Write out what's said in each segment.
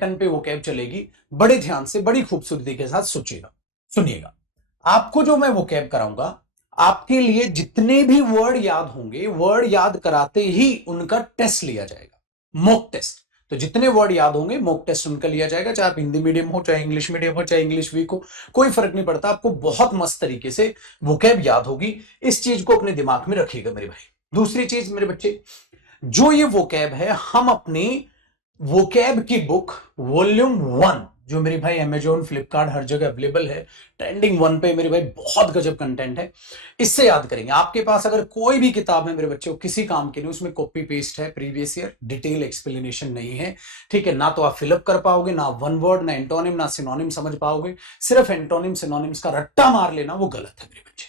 Ton पे vocab चलेगी। बड़े ध्यान से बड़ी खूबसूरती के साथ सोचिएगा, सुनिएगा। आपको जो मैं वोकैब कराऊंगा, आपके लिए जितने भी वर्ड याद होंगे, वर्ड याद कराते ही उनका टेस्ट लिया जाएगा, मॉक टेस्ट। तो जितने वर्ड याद होंगे मॉक टेस्ट उनका लिया जाएगा, चाहे आप हिंदी मीडियम हो, चाहे इंग्लिश मीडियम हो, चाहे इंग्लिश वीक हो, कोई फर्क नहीं पड़ता। आपको बहुत मस्त तरीके से वोकैब याद होगी। इस चीज को अपने दिमाग में रखिएगा मेरे भाई। दूसरी चीज मेरे बच्चे, जो ये वोकैब है, हम अपनी वोकैब की बुक वॉल्यूम 1, जो मेरे भाई अमेजोन फ्लिपकार्ट हर जगह अवेलेबल है, ट्रेंडिंग 1 पे मेरे भाई बहुत गजब कंटेंट है, इससे याद करेंगे। आपके पास अगर कोई भी किताब है मेरे बच्चों किसी काम के नहीं, उसमें कॉपी पेस्ट है प्रीवियस ईयर, डिटेल एक्सप्लेनेशन नहीं है, ठीक है, ना तो आप फिलअप कर पाओगे, ना वन वर्ड, ना एंटोनिम, ना सिनोनिम समझ पाओगे। सिर्फ एंटोनिम सिनोनिम्स का रट्टा मार लेना वो गलत है मेरे बच्चे।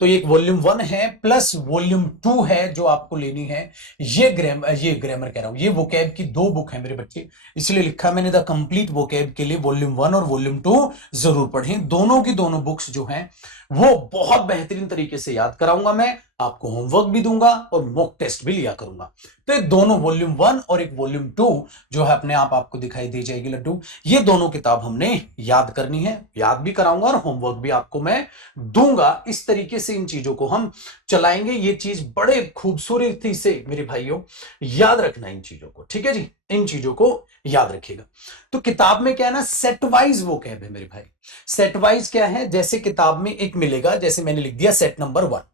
तो एक वॉल्यूम 1 है प्लस वॉल्यूम 2 है जो आपको लेनी है। ये ग्रामर कह रहा हूं, ये वोकैब की 2 बुक है मेरे बच्चे, इसलिए लिखा मैंने द कंप्लीट वोकैब के लिए वॉल्यूम 1 और वॉल्यूम 2 जरूर पढ़ें। दोनों की दोनों बुक्स जो हैं वो बहुत बेहतरीन तरीके से याद कराऊंगा मैं, आपको होमवर्क भी दूंगा और मॉक टेस्ट भी लिया करूंगा। तो ये दोनों वॉल्यूम 1 और एक वॉल्यूम 2 जो है अपने आप आपको दिखाई दे जाएगी लड्डू, ये दोनों किताब हमने याद करनी है, याद भी कराऊंगा और होमवर्क भी आपको मैं दूंगा। इस तरीके से इन चीजों को हम चलाएंगे। ये चीज बड़े खूबसूरती से मेरे भाइयों याद रखना इन चीजों को, ठीक है जी, इन चीजों को याद रखिएगा। तो किताब में क्या है ना, सेट वाइज वोकैब है मेरे भाई। सेट वाइज क्या है, जैसे किताब में एक मिलेगा, जैसे मैंने लिख दिया सेट नंबर 1,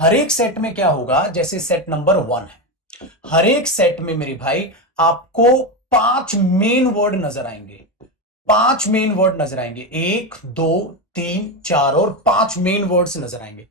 हर एक सेट में क्या होगा, जैसे सेट नंबर 1 है, हर एक सेट में मेरे भाई आपको 5 मेन वर्ड नजर आएंगे, 5 मेन वर्ड नजर आएंगे, 1 2 3 4 और 5 मेन वर्ड्स नजर आएंगे।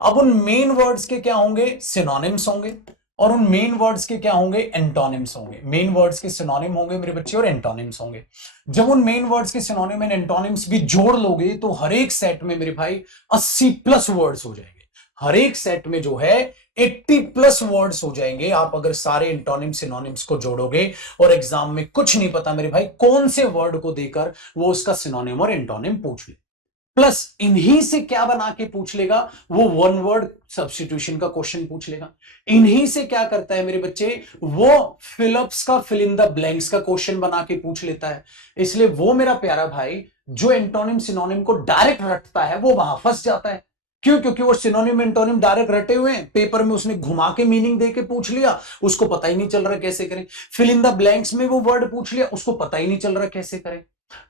अब उन मेन वर्ड्स के क्या होंगे, सिनोनिम्स होंगे, और उन मेन वर्ड्स के क्या होंगे, एंटोनिम्स होंगे। मेन वर्ड्स के सिनोनिम होंगे मेरे बच्चे और एंटोनिम्स होंगे। जब उन मेन वर्ड्स के सिनोनिम एंड एंटोनिम्स भी जोड़ लोगे तो हर एक सेट में मेरे भाई 80 प्लस वर्ड्स हो जाएंगे। हर एक सेट में जो है 80 प्लस वर्ड्स हो जाएंगे, आप अगर सारे एंटोनिम सिनोनिम्स को जोड़ोगे। और एग्जाम में कुछ नहीं पता मेरे भाई कौन से वर्ड को देकर वो उसका सिनोनिम और एंटोनिम पूछ ले, प्लस इन्हीं से क्या बना के पूछ लेगा, वो वन वर्ड सब्स्टिट्यूशन का क्वेश्चन पूछ लेगा। इन्हीं से क्या करता है मेरे बच्चे, वो फिलअप्स का फिल इन द ब्लैंक्स का क्वेश्चन बना के पूछ लेता है। इसलिए वो मेरा प्यारा भाई जो एंटोनिम सिनोनिम को डायरेक्ट रटता है वो वहां फंस जाता है। क्यों? क्योंकि वो सिनोनिम एंटोनिम डायरेक्ट रटे हुए हैं, पेपर में उसने घुमा के मीनिंग दे के पूछ लिया, उसको पता ही नहीं चल रहा कैसे करें। फिल इन द ब्लैंक्स में वो वर्ड पूछ लिया, उसको पता ही नहीं चल रहा कैसे करें।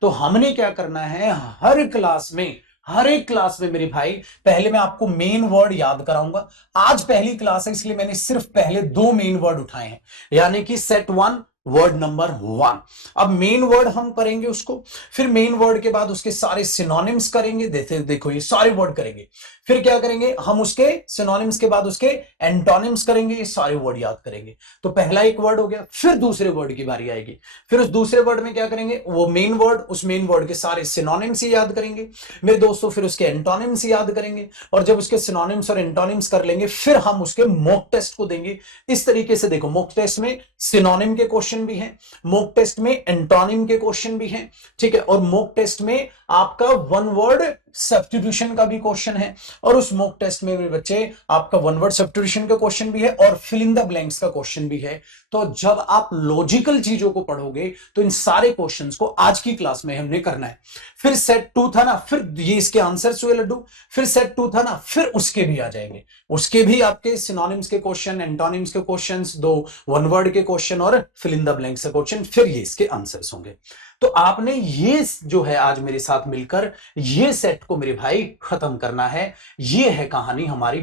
तो हमने क्या करना है, हर क्लास में, हर एक क्लास में मेरे भाई, पहले मैं आपको मेन वर्ड याद कराऊंगा। आज पहली क्लास है इसलिए मैंने सिर्फ पहले 2 मेन वर्ड उठाए हैं, यानी कि सेट 1 वर्ड नंबर 1। अब मेन वर्ड हम करेंगे उसको, फिर मेन वर्ड के बाद उसके सारे सिनोनिम्स करेंगे। देखो ये सारे वर्ड करेंगे, फिर क्या करेंगे हम, उसके सिनोनिम्स के बाद उसके एंटोनिम्स करेंगे, ये सारे वर्ड याद करेंगे। तो पहला एक वर्ड हो गया, फिर दूसरे वर्ड की बारी आएगी, फिर उस दूसरे वर्ड में क्या करेंगे, वो मेन वर्ड, उस मेन वर्ड के सारे सिनोनिम्स ही याद करेंगे मेरे दोस्तों, फिर उसके एंटोनिम्स याद करेंगे, और जब उसके सिनोनिम्स और एंटोनिम्स कर लेंगे फिर हम उसके मॉक टेस्ट को देंगे। इस तरीके से देखो, मॉक टेस्ट में सिनोनिम के क्वेश्चन भी हैं, मॉक टेस्ट में एंटोनिम के क्वेश्चन भी हैं, ठीक है, और मॉक टेस्ट में आपका वन वर्ड सब्स्टिट्यूशन का भी क्वेश्चन है, और उस मॉक टेस्ट में भी बच्चे आपका वन वर्ड सब्स्टिट्यूशन का क्वेश्चन भी है और फिल इन द ब्लैंक्स का क्वेश्चन भी है। तो जब आप लॉजिकल चीजों को पढ़ोगे तो इन सारे क्वेश्चंस को आज की क्लास में हमने करना है। फिर सेट 2 था ना, फिर ये इसके आंसर्स हुए लड्डू, फिर सेट 2 था ना, फिर उसके भी आ जाएंगे, उसके भी आपके सिनोनिम्स के क्वेश्चन, एंटोनिम्स के क्वेश्चंस, 2 वन वर्ड के क्वेश्चन और फिल इन द ब्लैंक्स के क्वेश्चन, फिर ये इसके आंसर्स होंगे। तो आपने ये जो है आज मेरे साथ मिलकर ये सेट को मेरे भाई खत्म करना है। ये है कहानी हमारी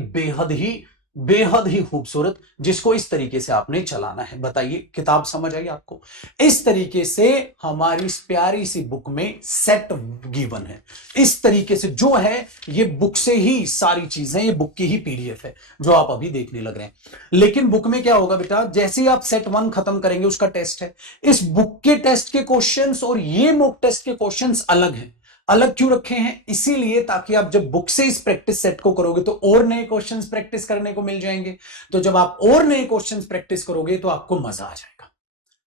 बेहद ही खूबसूरत, जिसको इस तरीके से आपने चलाना है। बताइए किताब समझ आई आपको? इस तरीके से हमारी इस प्यारी सी बुक में सेट गिवन है। इस तरीके से जो है ये बुक से ही सारी चीजें, ये बुक की ही पीडीएफ है जो आप अभी देखने लग रहे हैं। लेकिन बुक में क्या होगा बेटा, जैसे ही आप सेट 1 खत्म करेंगे उसका टेस्ट है, इस बुक के टेस्ट के क्वेश्चंस और ये मॉक टेस्ट के क्वेश्चंस अलग हैं। अलग क्यों रखे हैं? इसीलिए ताकि आप जब बुक से इस प्रैक्टिस सेट को करोगे तो और नए क्वेश्चंस प्रैक्टिस करने को मिल जाएंगे। तो जब आप और नए क्वेश्चंस प्रैक्टिस करोगे तो आपको मजा आ जाएगा।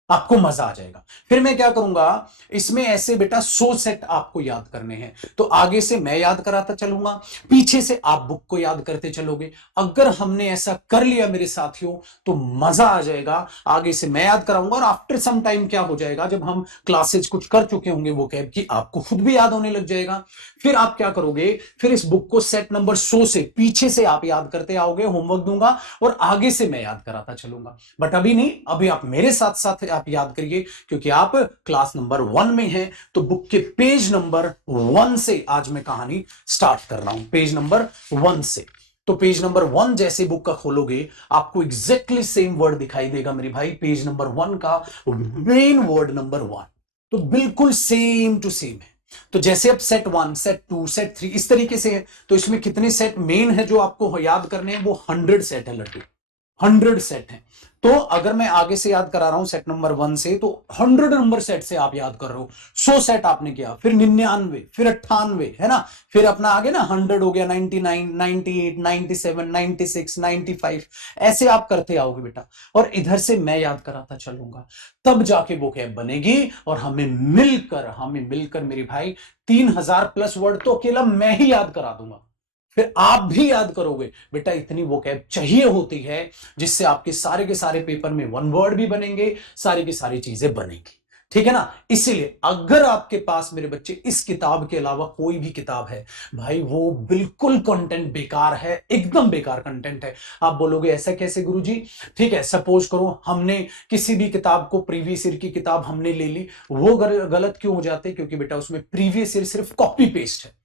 आपको मजा आ जाएगा। फिर मैं क्या करूंगा, इसमें ऐसे बेटा 100 सेट आपको याद करने हैं, तो आगे से मैं याद कराता चलूंगा, पीछे से आप बुक को याद करते चलोगे। अगर हमने ऐसा कर लिया मेरे साथियों तो मजा आ जाएगा। आगे से मैं याद कराऊंगा और आफ्टर सम टाइम क्या हो जाएगा, जब हम क्लासेज कुछ कर चुके होंगे वो कैब की, आपको खुद भी याद होने लग जाएगा। फिर आप क्या करोगे, फिर इस बुक को सेट नंबर 100 से पीछे से आप याद करते आओगे, होमवर्क दूंगा और आगे से मैं याद कराता चलूंगा। बट अभी नहीं, अभी आप मेरे साथ साथ आप याद करिए, क्योंकि आप क्लास नंबर 1 में हैं, तो बुक के पेज नंबर 1 से आज मैं कहानी स्टार्ट कर रहा हूं, पेज नंबर 1 से। तो पेज नंबर 1 जैसे बुक का खोलोगे, आपको एग्जैक्टली सेम वर्ड दिखाई देगा मेरे भाई, पेज नंबर 1 का मेन वर्ड नंबर 1 तो बिल्कुल सेम टू सेम है। तो जैसे अब सेट 1, सेट 2, सेट 3 इस तरीके से है, तो इसमें कितने सेट मेन है जो आपको याद करने हैं, वो 100 सेट है लड्डू, 100 सेट है। तो अगर मैं आगे से याद करा रहा हूं सेट नंबर 1 से, तो 100 नंबर सेट से आप याद कर रहे हो। 100 सेट आपने किया, फिर 99, फिर 98 है ना, फिर अपना आगे ना 100 हो गया, 99, 98, 97, 96, 95, ऐसे आप करते आओगे बेटा। और इधर से मैं याद कराता चलूंगा, तब जाके वो कैब बनेगी और हमें मिलकर मेरे भाई 3000 प्लस वर्ड तो अकेला मैं ही याद करा दूंगा। फिर आप भी याद करोगे बेटा, इतनी वोकैब चाहिए होती है जिससे आपके सारे के सारे पेपर में 1 वर्ड भी बनेंगे, सारी की सारी चीजें बनेंगी, ठीक है ना। इसीलिए अगर आपके पास मेरे बच्चे इस किताब के अलावा कोई भी किताब है, भाई वो बिल्कुल कंटेंट बेकार है, एकदम बेकार कंटेंट है। आप बोलोगे ऐसा कैसे गुरुजी, ठीक है, सपोज करो हमने किसी भी किताब को, प्रीवियस ईयर की किताब हमने ले ली, वो गलत क्यों हो जाते, क्योंकि बेटा उसमें प्रीवियस ईयर सिर्फ कॉपी पेस्ट है।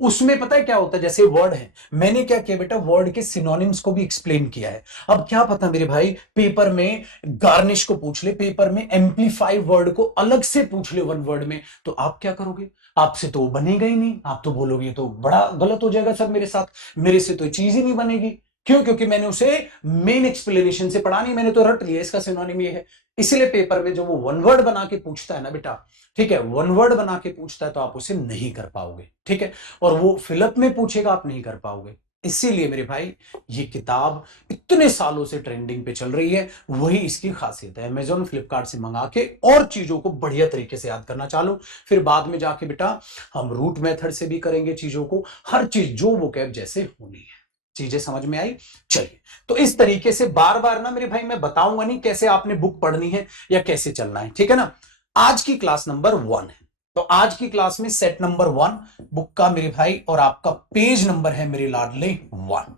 उसमें पता है क्या होता है, जैसे वर्ड है, मैंने क्या किया बेटा, वर्ड के सिनोनिम्स को भी एक्सप्लेन किया है। अब क्या पता मेरे भाई, पेपर में गार्निश को पूछ ले, पेपर में एम्पलीफाई वर्ड को अलग से पूछ ले 1 वर्ड में, तो आप क्या करोगे, आपसे तो बनेगा ही नहीं, आप तो बोलोगे तो बड़ा गलत हो जाएगा सर मेरे साथ, मेरे से तो चीज ही नहीं बनेगी। क्यों, क्योंकि मैंने उसे मेन एक्सप्लेनेशन से पढ़ा नहीं, मैंने तो रट लिया इसका सिनोनिम ये है। इसलिए पेपर में जो वो 1 वर्ड बना के पूछता है ना बेटा, ठीक है, 1 वर्ड बना के पूछता है, तो आप उसे नहीं कर पाओगे, ठीक है। और वो फिलअप में पूछेगा, आप नहीं कर पाओगे। इसीलिए मेरे भाई ये किताब इतने सालों से ट्रेंडिंग पे चल रही है, वही इसकी खासियत है। अमेजॉन फ्लिपकार्ट से मंगा के और चीजों को बढ़िया तरीके से याद करना चालू, फिर बाद में जाके बेटा हम रूट मेथड से भी करेंगे चीजों को, हर चीज जो वो कैब जैसे होनी है। चीजें समझ में आई, चलिए। तो इस तरीके से बार बार ना मेरे भाई मैं बताऊंगा नहीं कैसे आपने बुक पढ़नी है या कैसे चलना है, ठीक है ना। आज की क्लास नंबर 1 है, तो आज की क्लास में सेट नंबर 1 बुक का मेरे भाई, और आपका पेज नंबर है मेरे लाडले 1,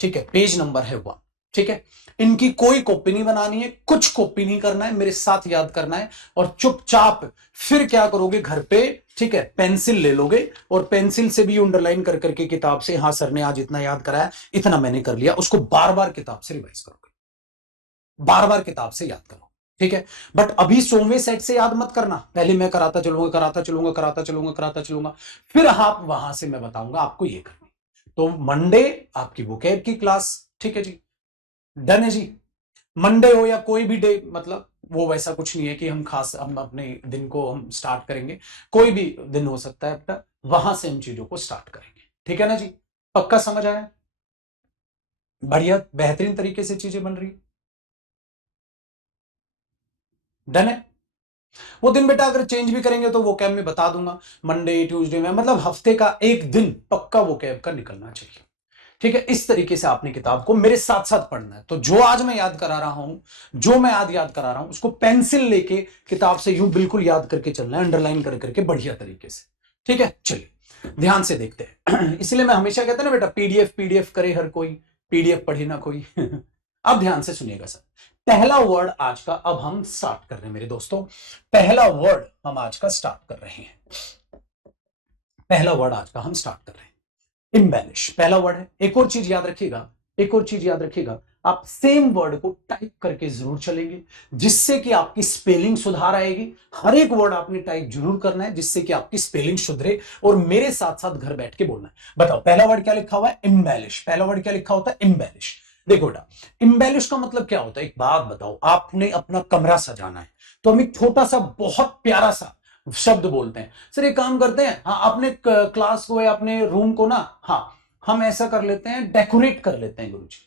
ठीक है, पेज नंबर है 1, ठीक है। इनकी कोई कॉपी नहीं बनानी है, कुछ कॉपी नहीं करना है, मेरे साथ याद करना है और चुपचाप फिर क्या करोगे घर पे, ठीक है, पेंसिल ले लोगे और पेंसिल से भी अंडरलाइन कर करके किताब से, हाँ सर ने आज इतना याद कराया, इतना मैंने कर लिया, उसको बार बार किताब से रिवाइज करोगे, बार बार किताब से याद करो, ठीक है। बट अभी 100वें सेट से याद मत करना, पहले मैं कराता चलूंगा कराता चलूंगा कराता चलूंगा कराता चलूंगा, फिर आप वहां से मैं बताऊंगा आपको ये करनी। तो मंडे आपकी वोकैब की क्लास, ठीक है जी, डन है जी। मंडे हो या कोई भी डे, मतलब वो वैसा कुछ नहीं है कि हम खास हम अपने दिन को हम स्टार्ट करेंगे, कोई भी दिन हो सकता है बेटा, वहां से हम चीजों को स्टार्ट करेंगे, ठीक है ना जी। पक्का समझ आया, बढ़िया बेहतरीन तरीके से चीजें बन रही, डन है। वो दिन बेटा अगर चेंज भी करेंगे तो वो कैब में बता दूंगा, मंडे ट्यूसडे में, मतलब हफ्ते का एक दिन पक्का वो कैब का निकलना चाहिए, ठीक है। इस तरीके से आपने किताब को मेरे साथ साथ पढ़ना है। तो जो आज मैं याद करा रहा हूं, जो मैं आज याद करा रहा हूं, उसको पेंसिल लेके किताब से यूं बिल्कुल याद करके चलना है, अंडरलाइन कर करके बढ़िया तरीके से, ठीक है। चलिए ध्यान से देखते हैं। इसलिए मैं हमेशा कहता ना बेटा, पीडीएफ पीडीएफ करे हर कोई, पीडीएफ पढ़े ना कोई। अब ध्यान से सुनिएगा सर, पहला वर्ड आज का अब हम स्टार्ट कर रहे हैं मेरे दोस्तों, पहला वर्ड हम आज का स्टार्ट कर रहे हैं, पहला वर्ड आज का हम स्टार्ट कर रहे हैं, इम्बेलिश पहला वर्ड है। एक और चीज याद रखिएगा, एक और चीज याद रखिएगा, आप सेम वर्ड को टाइप करके जरूर चलेंगे, जिससे कि आपकी स्पेलिंग सुधार आएगी। हर एक वर्ड आपने टाइप जरूर करना है, जिससे कि आपकी स्पेलिंग सुधरे, और मेरे साथ साथ घर बैठ के बोलना है। बताओ पहला वर्ड क्या लिखा हुआ है, इम्बेलिश। पहला वर्ड क्या लिखा होता है, इम्बेलिश। देखो बेटा, इम्बेलिश का मतलब क्या होता है, एक बात बताओ, आपने अपना कमरा सजाना है, तो हम एक छोटा सा बहुत प्यारा सा शब्द बोलते हैं, सर एक काम करते हैं, हाँ अपने क्लास को या अपने रूम को ना, हाँ हम ऐसा कर लेते हैं, डेकोरेट कर लेते हैं गुरुजी।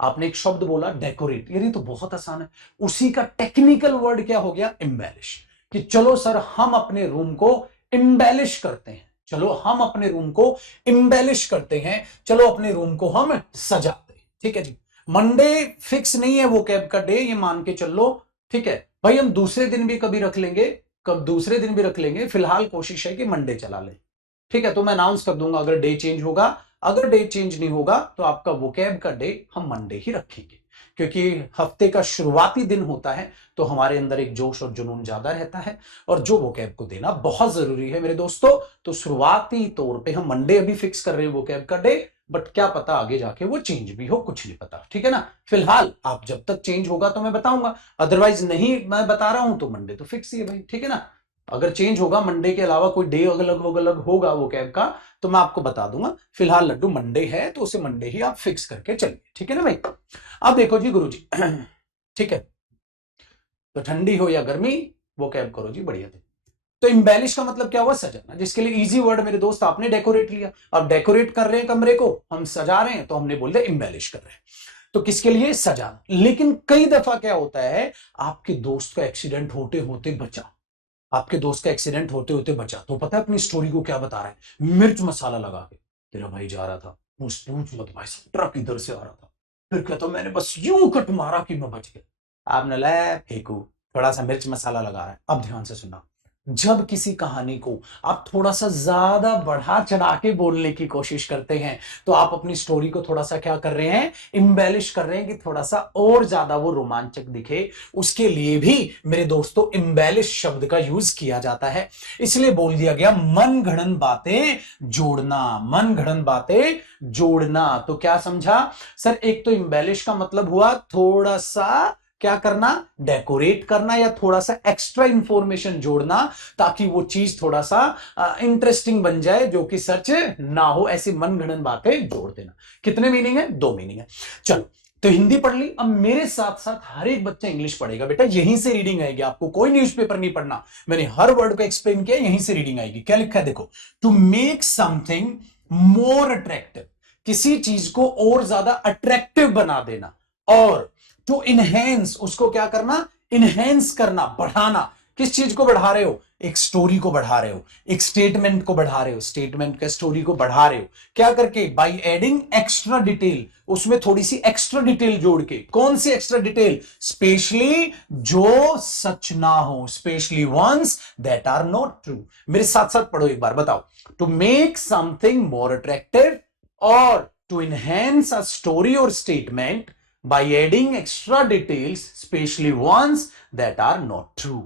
आपने एक शब्द बोला डेकोरेट, ये तो बहुत आसान है। उसी का टेक्निकल वर्ड क्या हो गया? एम्बेलिश। कि चलो सर हम अपने रूम को एम्बेलिश करते हैं, चलो हम अपने रूम को एम्बेलिश करते हैं, चलो अपने रूम को हम सजाते हैं। ठीक है जी। मंडे फिक्स नहीं है वो कैब का डे, ये मान के चल लो। ठीक है भाई, हम दूसरे दिन भी कभी रख लेंगे, कब दूसरे दिन भी रख लेंगे, फिलहाल कोशिश है कि मंडे चला ले। ठीक है, तो मैं अनाउंस कर दूंगा अगर डे चेंज होगा। अगर डे चेंज नहीं होगा तो आपका वोकैब का डे हम मंडे ही रखेंगे, क्योंकि हफ्ते का शुरुआती दिन होता है तो हमारे अंदर एक जोश और जुनून ज्यादा रहता है, और जो वोकैब को देना बहुत जरूरी है मेरे दोस्तों। तो शुरुआती तौर पे हम मंडे अभी फिक्स कर रहे हैं वोकैब का डे, बट क्या पता आगे जाके वो चेंज भी हो, कुछ नहीं पता। ठीक है ना, फिलहाल आप जब तक चेंज होगा तो मैं बताऊंगा, अदरवाइज नहीं मैं बता रहा हूं तो मंडे तो फिक्स ही है भाई। ठीक है ना, अगर चेंज होगा मंडे के अलावा कोई डे अलग अलग होगा वो कैब का तो मैं आपको बता दूंगा। फिलहाल लड्डू मंडे है तो उसे मंडे ही आप फिक्स करके चलिए। ठीक है ना भाई। अब देखो जी गुरुजी ठीक है, तो ठंडी हो या गर्मी वो कैब करो जी बढ़िया थे। तो इम्बेलिश का मतलब क्या हुआ? सजाना, जिसके लिए इजी वर्ड मेरे दोस्त आपने डेकोरेट लिया। अब डेकोरेट कर रहे हैं कमरे को, हम सजा रहे हैं तो हमने बोल दिया इम्बेलिश कर रहे हैं। तो किसके लिए? सजाना। लेकिन कई दफा क्या होता है, आपके दोस्त का एक्सीडेंट होते होते बचा, आपके दोस्त का एक्सीडेंट होते होते बचा, तो पता है अपनी स्टोरी को क्या बता रहा है? मिर्च मसाला लगा के, तेरा भाई जा रहा था, पूछ मत भाई, ट्रक इधर से आ रहा था, फिर कहता मैंने बस यूं कट मारा कि मैं बच गया। आपने लाया फेंकू, थोड़ा सा मिर्च मसाला लगा रहा है। अब ध्यान से सुनना, जब किसी कहानी को आप थोड़ा सा ज्यादा बढ़ा चढ़ा के बोलने की कोशिश करते हैं तो आप अपनी स्टोरी को थोड़ा सा क्या कर रहे हैं? इम्बेलिश कर रहे हैं, कि थोड़ा सा और ज्यादा वो रोमांचक दिखे। उसके लिए भी मेरे दोस्तों इम्बेलिश शब्द का यूज किया जाता है। इसलिए बोल दिया गया मन घड़न बातें जोड़ना, मन घड़न बातें जोड़ना। तो क्या समझा सर? एक तो इम्बेलिश का मतलब हुआ थोड़ा सा क्या करना? डेकोरेट करना, या थोड़ा सा एक्स्ट्रा इंफॉर्मेशन जोड़ना ताकि वो चीज थोड़ा सा इंटरेस्टिंग बन जाए, जो कि सच ना हो। ऐसी मनगढ़ंत बातें जोड़ देना। कितने मीनिंग है? 2 मीनिंग है। चलो, तो हिंदी पढ़ ली। अब मेरे साथ साथ हर एक बच्चा इंग्लिश पढ़ेगा बेटा, यहीं से रीडिंग आएगी, आपको कोई न्यूज़पेपर नहीं पढ़ना। मैंने हर वर्ड को एक्सप्लेन किया, यहीं से रीडिंग आएगी। क्या लिखा है देखो, to make something more attractive, किसी चीज को और ज्यादा अट्रैक्टिव बना देना। और टू इनहेंस, उसको क्या करना? इनहेंस करना, बढ़ाना। किस चीज को बढ़ा रहे हो? एक स्टोरी को बढ़ा रहे हो, एक स्टेटमेंट को बढ़ा रहे हो, स्टेटमेंट का स्टोरी को बढ़ा रहे हो। क्या करके? बाय एडिंग एक्स्ट्रा डिटेल, उसमें थोड़ी सी एक्स्ट्रा डिटेल जोड़ के। कौन सी एक्स्ट्रा डिटेल? स्पेशली जो सच ना हो, specially ones that are not true. मेरे साथ साथ पढ़ो एक बार, बताओ। To make something more attractive और टू इनहेंस अ स्टोरी और statement by adding extra details, especially ones that are not true।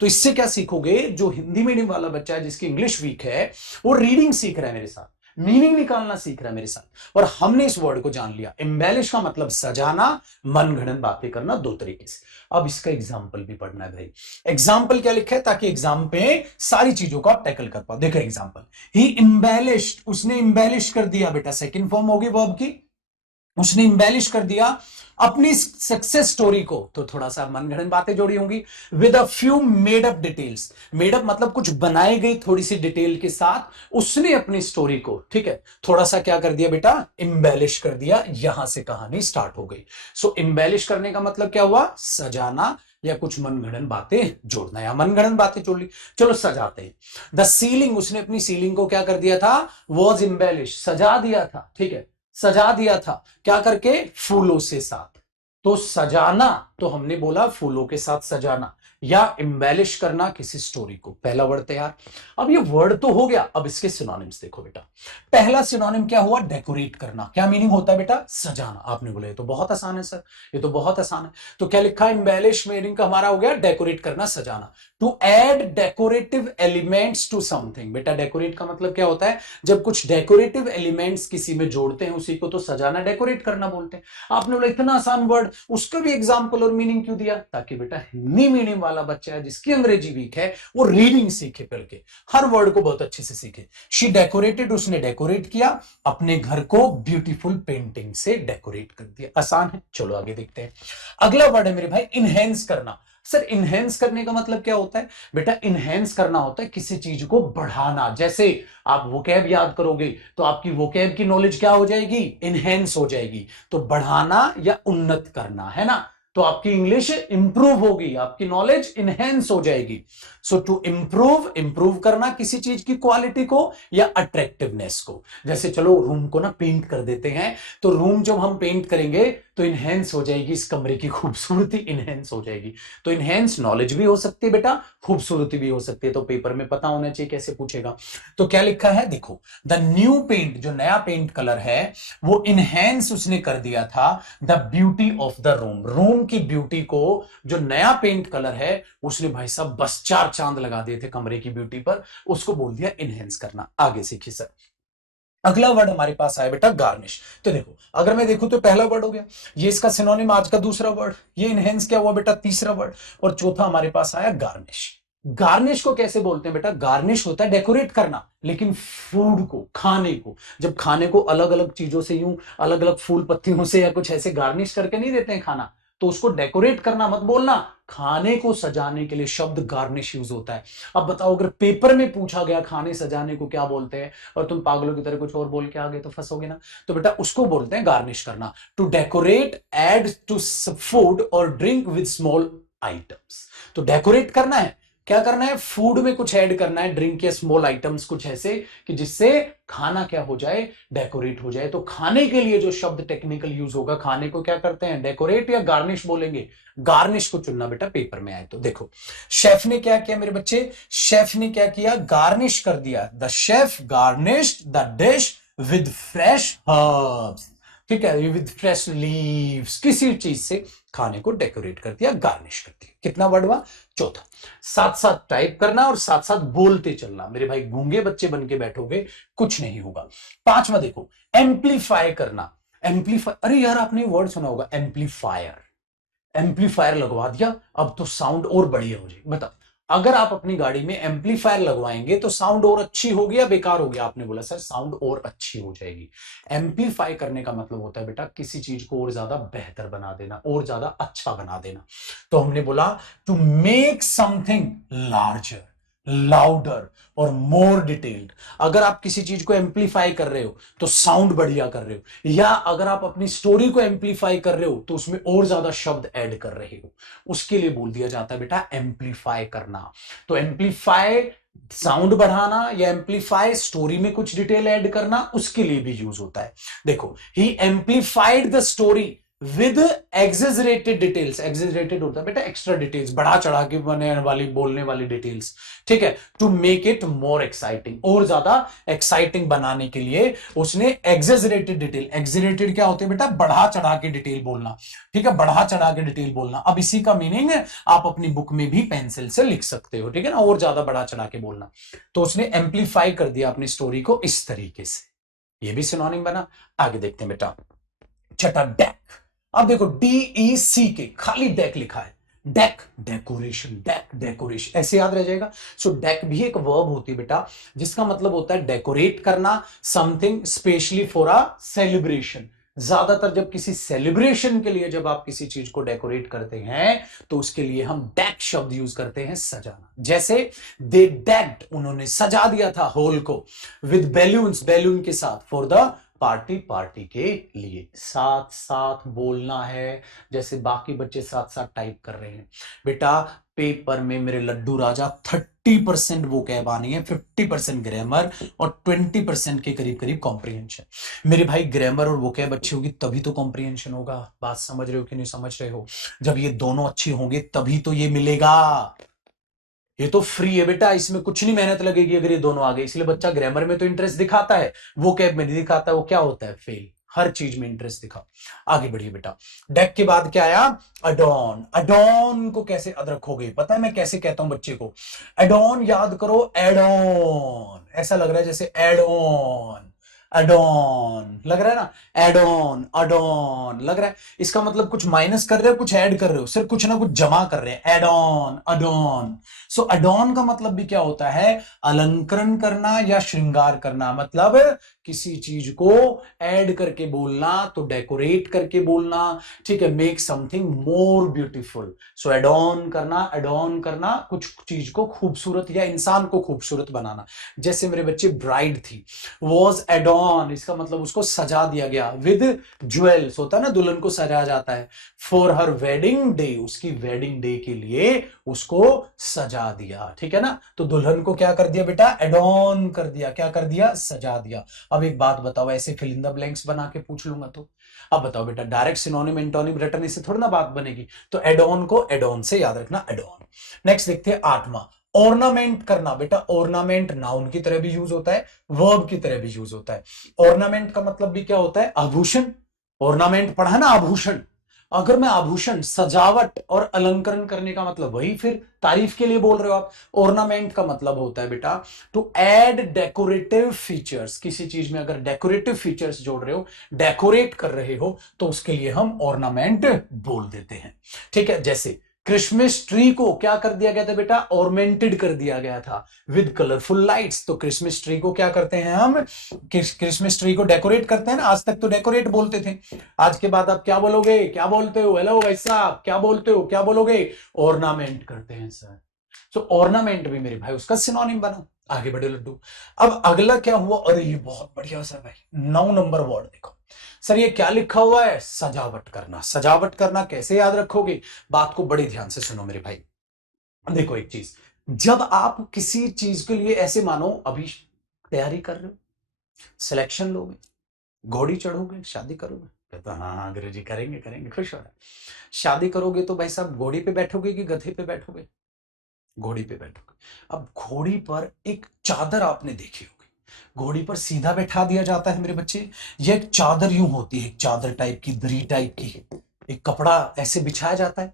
तो इससे क्या सीखोगे? जो हिंदी मीडियम वाला बच्चा है, जिसकी इंग्लिश वीक है, वो रीडिंग सीख रहा है मेरे साथ, मीनिंग निकालना सीख रहा है मेरे साथ। और हमने इस वर्ड को जान लिया, एम्बेलिश का मतलब सजाना, मनगढ़ंत बातें करना, 2 तरीके से। अब इसका एग्जाम्पल भी पढ़ना है भाई। एग्जाम्पल क्या लिखा है, ताकि एग्जाम पे सारी चीजों को आप टैकल कर पाओ। देखो एग्जाम्पल, ही इम्बेलिश्ड, उसने इम्बेलिश कर दिया बेटा, सेकंड फॉर्म होगी वर्ब की। उसने इम्बेलिश कर दिया अपनी सक्सेस स्टोरी को, तो थोड़ा सा मनगढ़ंत बातें जोड़ी होंगी। With a few made up details, made up मतलब कुछ बनाई गई थोड़ी सी डिटेल के साथ उसने अपनी स्टोरी को, ठीक है, थोड़ा सा क्या कर दिया बेटा? इम्बेलिश कर दिया। यहां से कहानी स्टार्ट हो गई। सो इम्बेलिश करने का मतलब क्या हुआ? सजाना, या कुछ मनगढ़ंत बातें जोड़ना, या मनगढ़ंत बातें जोड़ ली। चलो सजाते हैं। द सीलिंग, उसने अपनी सीलिंग को क्या कर दिया था? वॉज इम्बेलिश, सजा दिया था। ठीक है, सजा दिया था, क्या करके? फूलों से साथ। तो सजाना, तो हमने बोला फूलों के साथ सजाना, या इम्बेलिश करना किसी स्टोरी को। पहला वर्ड तैयार। अब ये वर्ड तो हो गया, अब इसके सिनोनिम्स देखो बेटा। पहला सिनोनिम क्या हुआ? डेकोरेट करना। क्या मीनिंग होता है बेटा? सजाना। आपने बोला ये तो बहुत आसान है सर, ये तो बहुत आसान है। तो क्या लिखा है? इम्बेलिश मीनिंग का हमारा हो गया डेकोरेट करना, सजाना। To add decorative elements to something. बेटा डेकोरेट का मतलब क्या होता है? जब कुछ डेकोरेटिव एलिमेंट्स किसी में जोड़ते हैं उसी को तो सजाना, डेकोरेट करना बोलते हैं। आपने बोला इतना आसान वर्ड, उसका भी एग्जाम्पल और मीनिंग क्यों दिया? ताकि बेटा हिंदी मीडियम वाला बच्चा है, जिसकी अंग्रेजी वीक है, वो रीडिंग सीखे, पढ़ के हर वर्ड को बहुत अच्छे से सीखे। शी डेकोरेटेड, उसने डेकोरेट किया अपने घर को, ब्यूटीफुल पेंटिंग से डेकोरेट कर दिया। आसान है, चलो आगे देखते हैं। अगला वर्ड है मेरे भाई इनहेंस करना। सर इनहेंस करने का मतलब क्या होता है बेटा? इनहेंस करना होता है किसी चीज को बढ़ाना। जैसे आप वोकैब याद करोगे तो आपकी वोकैब की नॉलेज क्या हो जाएगी? इनहेंस हो जाएगी। तो बढ़ाना या उन्नत करना, है ना? तो आपकी इंग्लिश इंप्रूव होगी, आपकी नॉलेज इनहेंस हो जाएगी। सो टू इंप्रूव, इंप्रूव करना किसी चीज की क्वालिटी को या अट्रैक्टिवनेस को। जैसे चलो रूम को ना पेंट कर देते हैं, तो रूम जब हम पेंट करेंगे तो इनहेंस हो जाएगी, इस कमरे की खूबसूरती इनहेंस हो जाएगी। तो इनहेंस नॉलेज भी हो सकती है बेटा, खूबसूरती भी हो सकती है। तो पेपर में पता होना चाहिए कैसे पूछेगा। तो क्या लिखा है देखो, द न्यू पेंट, जो नया पेंट कलर है वो इनहेंस उसने कर दिया था the beauty of the room, room की ब्यूटी को जो नया पेंट कलर है उसने भाई साहब बस 4 चांद लगा दिए थे कमरे की ब्यूटी पर, उसको बोल दिया इनहेंस करना। आगे सीखिए सर। अगला वर्ड हमारे पास आया बेटा गार्निश। तो देखो अगर मैं देखूं तो पहला वर्ड हो गया, ये इसका सिनोनिम आज का दूसरा वर्ड, ये इनहेंस क्या हुआ बेटा? तीसरा वर्ड। और चौथा हमारे पास आया गार्निश। गार्निश को कैसे बोलते हैं बेटा? गार्निश होता है डेकोरेट करना, लेकिन फूड को, खाने को, जब खाने को अलग अलग चीजों से, यूं अलग अलग फूल पत्तियों से या कुछ ऐसे गार्निश करके नहीं देते हैं खाना, तो उसको डेकोरेट करना मत बोलना, खाने को सजाने के लिए शब्द गार्निश यूज होता है। अब बताओ अगर पेपर में पूछा गया खाने सजाने को क्या बोलते हैं, और तुम पागलों की तरह कुछ और बोल के आ गए तो फंसोगे ना। तो बेटा उसको बोलते हैं गार्निश करना। To decorate add to food और ड्रिंक विद स्मॉल आइटम्स। तो डेकोरेट करना है, क्या करना है? फूड में कुछ ऐड करना है, ड्रिंक या स्मॉल आइटम्स कुछ ऐसे कि जिससे खाना क्या हो जाए? डेकोरेट हो जाए। तो खाने के लिए जो शब्द टेक्निकल यूज होगा, खाने को क्या करते हैं? डेकोरेट या गार्निश बोलेंगे। गार्निश को चुनना बेटा पेपर में आए तो। देखो शेफ ने क्या किया मेरे बच्चे? शेफ ने क्या किया? गार्निश कर दिया। The chef garnished the dish with fresh herbs, ठीक है, विद फ्रेश लीव्स, किसी चीज से खाने को डेकोरेट कर दिया, गार्निश कर दिया। कितना वर्ड हुआ? चौथा। साथ साथ टाइप करना और साथ साथ बोलते चलना। मेरे भाई गूंगे बच्चे बन के बैठोगे कुछ नहीं होगा। पांचवा देखो, एम्पलीफाई करना। एम्पलीफाई, अरे यार आपने वर्ड सुना होगा एम्पलीफायर। एम्पलीफायर लगवा दिया, अब तो साउंड और बढ़िया हो जाएगी। बताओ अगर आप अपनी गाड़ी में एम्पलीफायर लगवाएंगे तो साउंड और अच्छी होगी या बेकार होगी? आपने बोला सर साउंड और अच्छी हो जाएगी। एम्पलीफाई करने का मतलब होता है बेटा किसी चीज को और ज्यादा बेहतर बना देना, और ज्यादा अच्छा बना देना। तो हमने बोला to make something larger, louder और मोर डिटेल्ड। अगर आप किसी चीज को एम्पलीफाई कर रहे हो तो साउंड बढ़िया कर रहे हो, या अगर आप अपनी स्टोरी को एम्पलीफाई कर रहे हो तो उसमें और ज्यादा शब्द ऐड कर रहे हो, उसके लिए बोल दिया जाता है बेटा एम्पलीफाई करना। तो एम्पलीफाई साउंड बढ़ाना या एम्पलीफाई स्टोरी में कुछ डिटेल ऐड करना, उसके लिए भी यूज होता है। देखो he amplified the story with exaggerated details. Exaggerated होता है बेटा एक्स्ट्रा डिटेल्स, बढ़ा चढ़ा के बने वाली, बोलने वाली डिटेल्स, ठीक है। To make it more exciting, और ज्यादा एक्साइटिंग बनाने के लिए उसने एक्सेजरेटेड डिटेल। एक्सेजरेटेड क्या होते हैं बेटा? बढ़ा चढ़ा के डिटेल बोलना, ठीक है, बढ़ा चढ़ा के डिटेल बोलना। अब इसी का मीनिंग आप अपनी बुक में भी पेंसिल से लिख सकते हो, ठीक है ना, और ज्यादा बढ़ा चढ़ा के बोलना। तो उसने एम्पलीफाई कर दिया अपनी स्टोरी को इस तरीके से, ये भी सिनोनिम बना। आगे देखते हैं बेटा छठा, डेक। अब देखो DEC के खाली डेक लिखा है, डेक डेकोरेशन, डेक डेकोरेशन ऐसे याद रह जाएगा। सो डेक भी एक वर्ब होती है बेटा, जिसका मतलब होता है डेकोरेट करना something specially for a celebration. ज्यादातर जब किसी सेलिब्रेशन के लिए जब आप किसी चीज को डेकोरेट करते हैं तो उसके लिए हम डेक शब्द यूज करते हैं, सजाना। जैसे दे डेक्ड, उन्होंने सजा दिया था हॉल को, विद बैलून्स, बैलून के साथ, फॉर द पार्टी, पार्टी के लिए। साथ साथ बोलना है, जैसे बाकी बच्चे साथ साथ टाइप कर रहे हैं। बेटा पेपर में मेरे लड्डू राजा 30% वो कैब आनी है, 50% ग्रामर और 20% के करीब करीब कॉम्प्रिहेंशन। मेरे भाई ग्रामर और वो कैब अच्छी होगी तभी तो कॉम्प्रिहेंशन होगा। बात समझ रहे हो कि नहीं समझ रहे हो? जब ये दोनों अच्छी होंगे तभी तो ये मिलेगा। ये तो फ्री है बेटा, इसमें कुछ नहीं मेहनत लगेगी अगर ये दोनों आ गए। इसलिए बच्चा ग्रामर में तो इंटरेस्ट दिखाता है, वो कैब में नहीं दिखाता, वो क्या होता है? फेल। हर चीज में इंटरेस्ट दिखाओ। आगे बढ़िए बेटा, डेक के बाद क्या आया? अडॉन। अडॉन को कैसे याद रखोगे? पता है मैं कैसे कहता हूं बच्चे को? अडॉन याद करो, एड ऑन, ऐसा लग रहा है जैसे एड ऑन। अडॉन, लग रहा है ना, एडॉन, अडॉन, लग रहा है इसका मतलब कुछ माइनस कर रहे हो, कुछ ऐड कर रहे हो, सिर्फ कुछ ना कुछ जमा कर रहे हैं, एडॉन, अडॉन। सो अडॉन का मतलब भी क्या होता है, अलंकरण करना या श्रृंगार करना, मतलब किसी चीज को ऐड करके बोलना, तो डेकोरेट करके बोलना, ठीक है, मेक समथिंग मोर ब्यूटीफुल। सो एडॉन करना कुछ चीज को खूबसूरत या इंसान को खूबसूरत बनाना। जैसे मेरे बच्चे ब्राइड थी, वॉज एडॉन, इसका मतलब उसको सजा दिया गया विद ज्वेल्स, होता है ना दुल्हन को सजाया जाता है, फॉर हर वेडिंग डे, उसकी वेडिंग डे के लिए उसको सजा दिया, ठीक है ना। तो दुल्हन को क्या कर दिया बेटा, एडॉन कर दिया, क्या कर दिया, सजा दिया। अब एक बात बताओ, ऐसे फिल इन द ब्लैंक्स बना के पूछ लूंगा तो अब बताओ बेटा, डायरेक्ट सिनोनिम एंटोनिम रटने से थोड़ी ना बात बनेगी, तो एडॉन को एडॉन से याद रखना, एडॉन। नेक्स्ट देखते हैं आठवां, ऑर्नामेंट करना। बेटा ऑर्नामेंट नाउन की तरह भी यूज होता है, वर्ब की तरह भी यूज होता है। ऑर्नामेंट का मतलब भी क्या होता है, आभूषण। ऑर्नामेंट पढ़ा ना, आभूषण। अगर मैं आभूषण, सजावट और अलंकरण करने का मतलब वही, फिर तारीफ के लिए बोल रहे हो आप। ऑर्नामेंट का मतलब होता है बेटा टू ऐड डेकोरेटिव फीचर्स, किसी चीज में अगर डेकोरेटिव फीचर्स जोड़ रहे हो, डेकोरेट कर रहे हो, तो उसके लिए हम ऑर्नामेंट बोल देते हैं, ठीक है। जैसे क्रिसमस ट्री को क्या कर दिया गया था बेटा, ऑर्मेंटेड कर दिया गया था विद कलरफुल लाइट्स। तो क्रिसमस ट्री को क्या करते हैं हम, क्रिसमस ट्री को डेकोरेट करते हैं ना, आज तक तो डेकोरेट बोलते थे, आज के बाद आप क्या बोलोगे, क्या बोलते हो, हेलो भाई साहब क्या बोलते हो, क्या बोलोगे, ऑर्नामेंट करते हैं सर। सो ऑर्नामेंट भी मेरे भाई उसका सिनोनिम बना। आगे बढ़े लड्डू। अब अगला क्या हुआ, अरे ये बहुत बढ़िया सर भाई, 9 नंबर वर्ड देखो सर, ये क्या लिखा हुआ है, सजावट करना। सजावट करना कैसे याद रखोगे, बात को बड़े ध्यान से सुनो मेरे भाई। देखो एक चीज, जब आप किसी चीज के लिए ऐसे मानो अभी तैयारी कर रहे हो, सिलेक्शन लोगे, घोड़ी चढ़ोगे, शादी करोगे, तो हाँ गुरु जी करेंगे करेंगे, खुश हो रहा है। शादी करोगे तो भाई साहब घोड़ी पे बैठोगे कि गधे पे बैठोगे, घोड़ी पे बैठोगे। अब घोड़ी पर एक चादर आपने देखी होगी, घोड़ी पर सीधा बैठा दिया जाता है मेरे बच्चे, यह एक चादर यूं होती है, एक चादर टाइप की, दरी टाइप की, एक कपड़ा ऐसे बिछाया जाता है,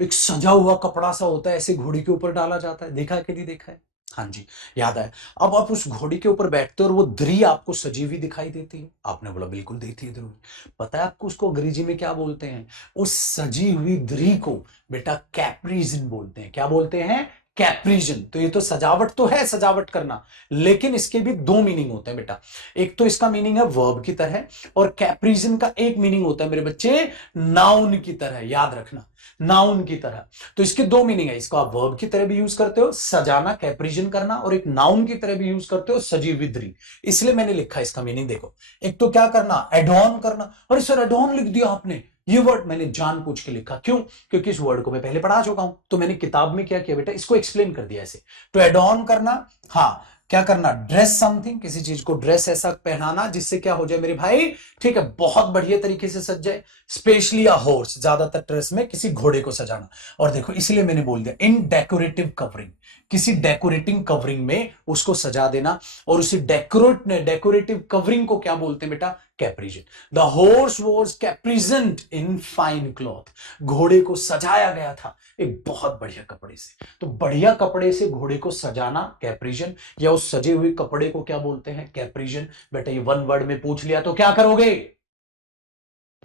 एक सजा हुआ कपड़ा सा होता है, ऐसे घोड़ी के ऊपर डाला जाता है, देखा है कि नहीं देखा है, हाँ जी, याद है। अब आप उस घोड़ी के ऊपर बैठते हो और वो दरी आपको सजी हुई दिखाई देती है, आपने बोला बिल्कुल देखती है दरी, पता है आपको उसको अंग्रेजी में क्या बोलते हैं, उस सजी हुई दरी को बेटा कैप्रिजन बोलते हैं, क्या बोलते हैं, कैप्रिजन। तो ये तो सजावट तो है, सजावट करना, लेकिन इसके भी 2 मीनिंग होते हैं बेटा, एक तो इसका मीनिंग है वर्ब की तरह, और कैप्रिजन का एक मीनिंग होता है मेरे बच्चे नाउन की तरह, याद रखना, नाउन की तरह। तो इसके 2 मीनिंग है, इसको आप वर्ब की तरह भी यूज करते हो, सजाना, कैप्रिजन करना, और एक नाउन की तरह भी यूज करते हो, सजी विद्री। इसलिए मैंने लिखा इसका मीनिंग देखो, एक तो क्या करना, एडॉन करना। अरे सर एडॉन लिख दिया आपने, ये वर्ड मैंने जानबूझ के लिखा, क्यों, क्योंकि इस वर्ड को मैं पहले पढ़ा चुका हूं, तो मैंने किताब में क्या किया बेटा, इसको एक्सप्लेन कर दिया ऐसे। तो एडॉन करना, हाँ, क्या करना, ड्रेस समथिंग, किसी चीज को ड्रेस ऐसा पहनाना जिससे क्या हो जाए मेरे भाई, ठीक है, बहुत बढ़िया तरीके से सज जाए, स्पेशली अ हॉर्स, ज्यादातर ड्रेस में किसी घोड़े को सजाना। और देखो इसलिए मैंने बोल दिया इन डेकोरेटिव कवरिंग, किसी डेकोरेटिंग कवरिंग में उसको सजा देना, और उसी डेकोरेटिव कवरिंग को क्या बोलते हैं बेटा, caparison. The horse was caparisoned in fine cloth, घोड़े को सजाया गया था एक बहुत बढ़िया कपड़े से। तो बढ़िया कपड़े से घोड़े को सजाना कैप्रिजन, या उस सजे हुए कपड़े को क्या बोलते हैं, कैप्रिजन। बेटा ये 1 वर्ड में पूछ लिया तो क्या करोगे,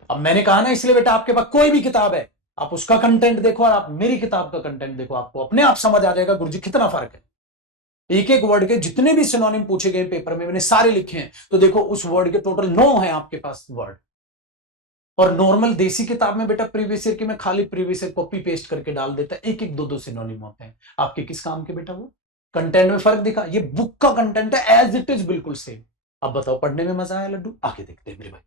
अब मैंने कहा ना, इसलिए बेटा आपके पास कोई भी किताब है, आप उसका कंटेंट देखो और आप मेरी किताब का कंटेंट देखो, आपको अपने आप समझ आ जाएगा गुरुजी कितना फर्क है। एक एक वर्ड के जितने भी सिनोनिम पूछे गए पेपर में मैंने सारे लिखे हैं, तो देखो उस वर्ड के टोटल 9 है आपके पास वर्ड। और नॉर्मल देसी किताब में बेटा प्रीवियस ईयर की मैं खाली प्रीवियस ईयर कॉपी पेस्ट करके डाल देता, एक एक दो दो सिनोनिम होते हैं, आपके किस काम के बेटा, वो कंटेंट में फर्क दिखा, ये बुक का कंटेंट है एज इट इज बिल्कुल सेम। अब बताओ पढ़ने में मजा आया लड्डू, आगे देखते हैं मेरे भाई।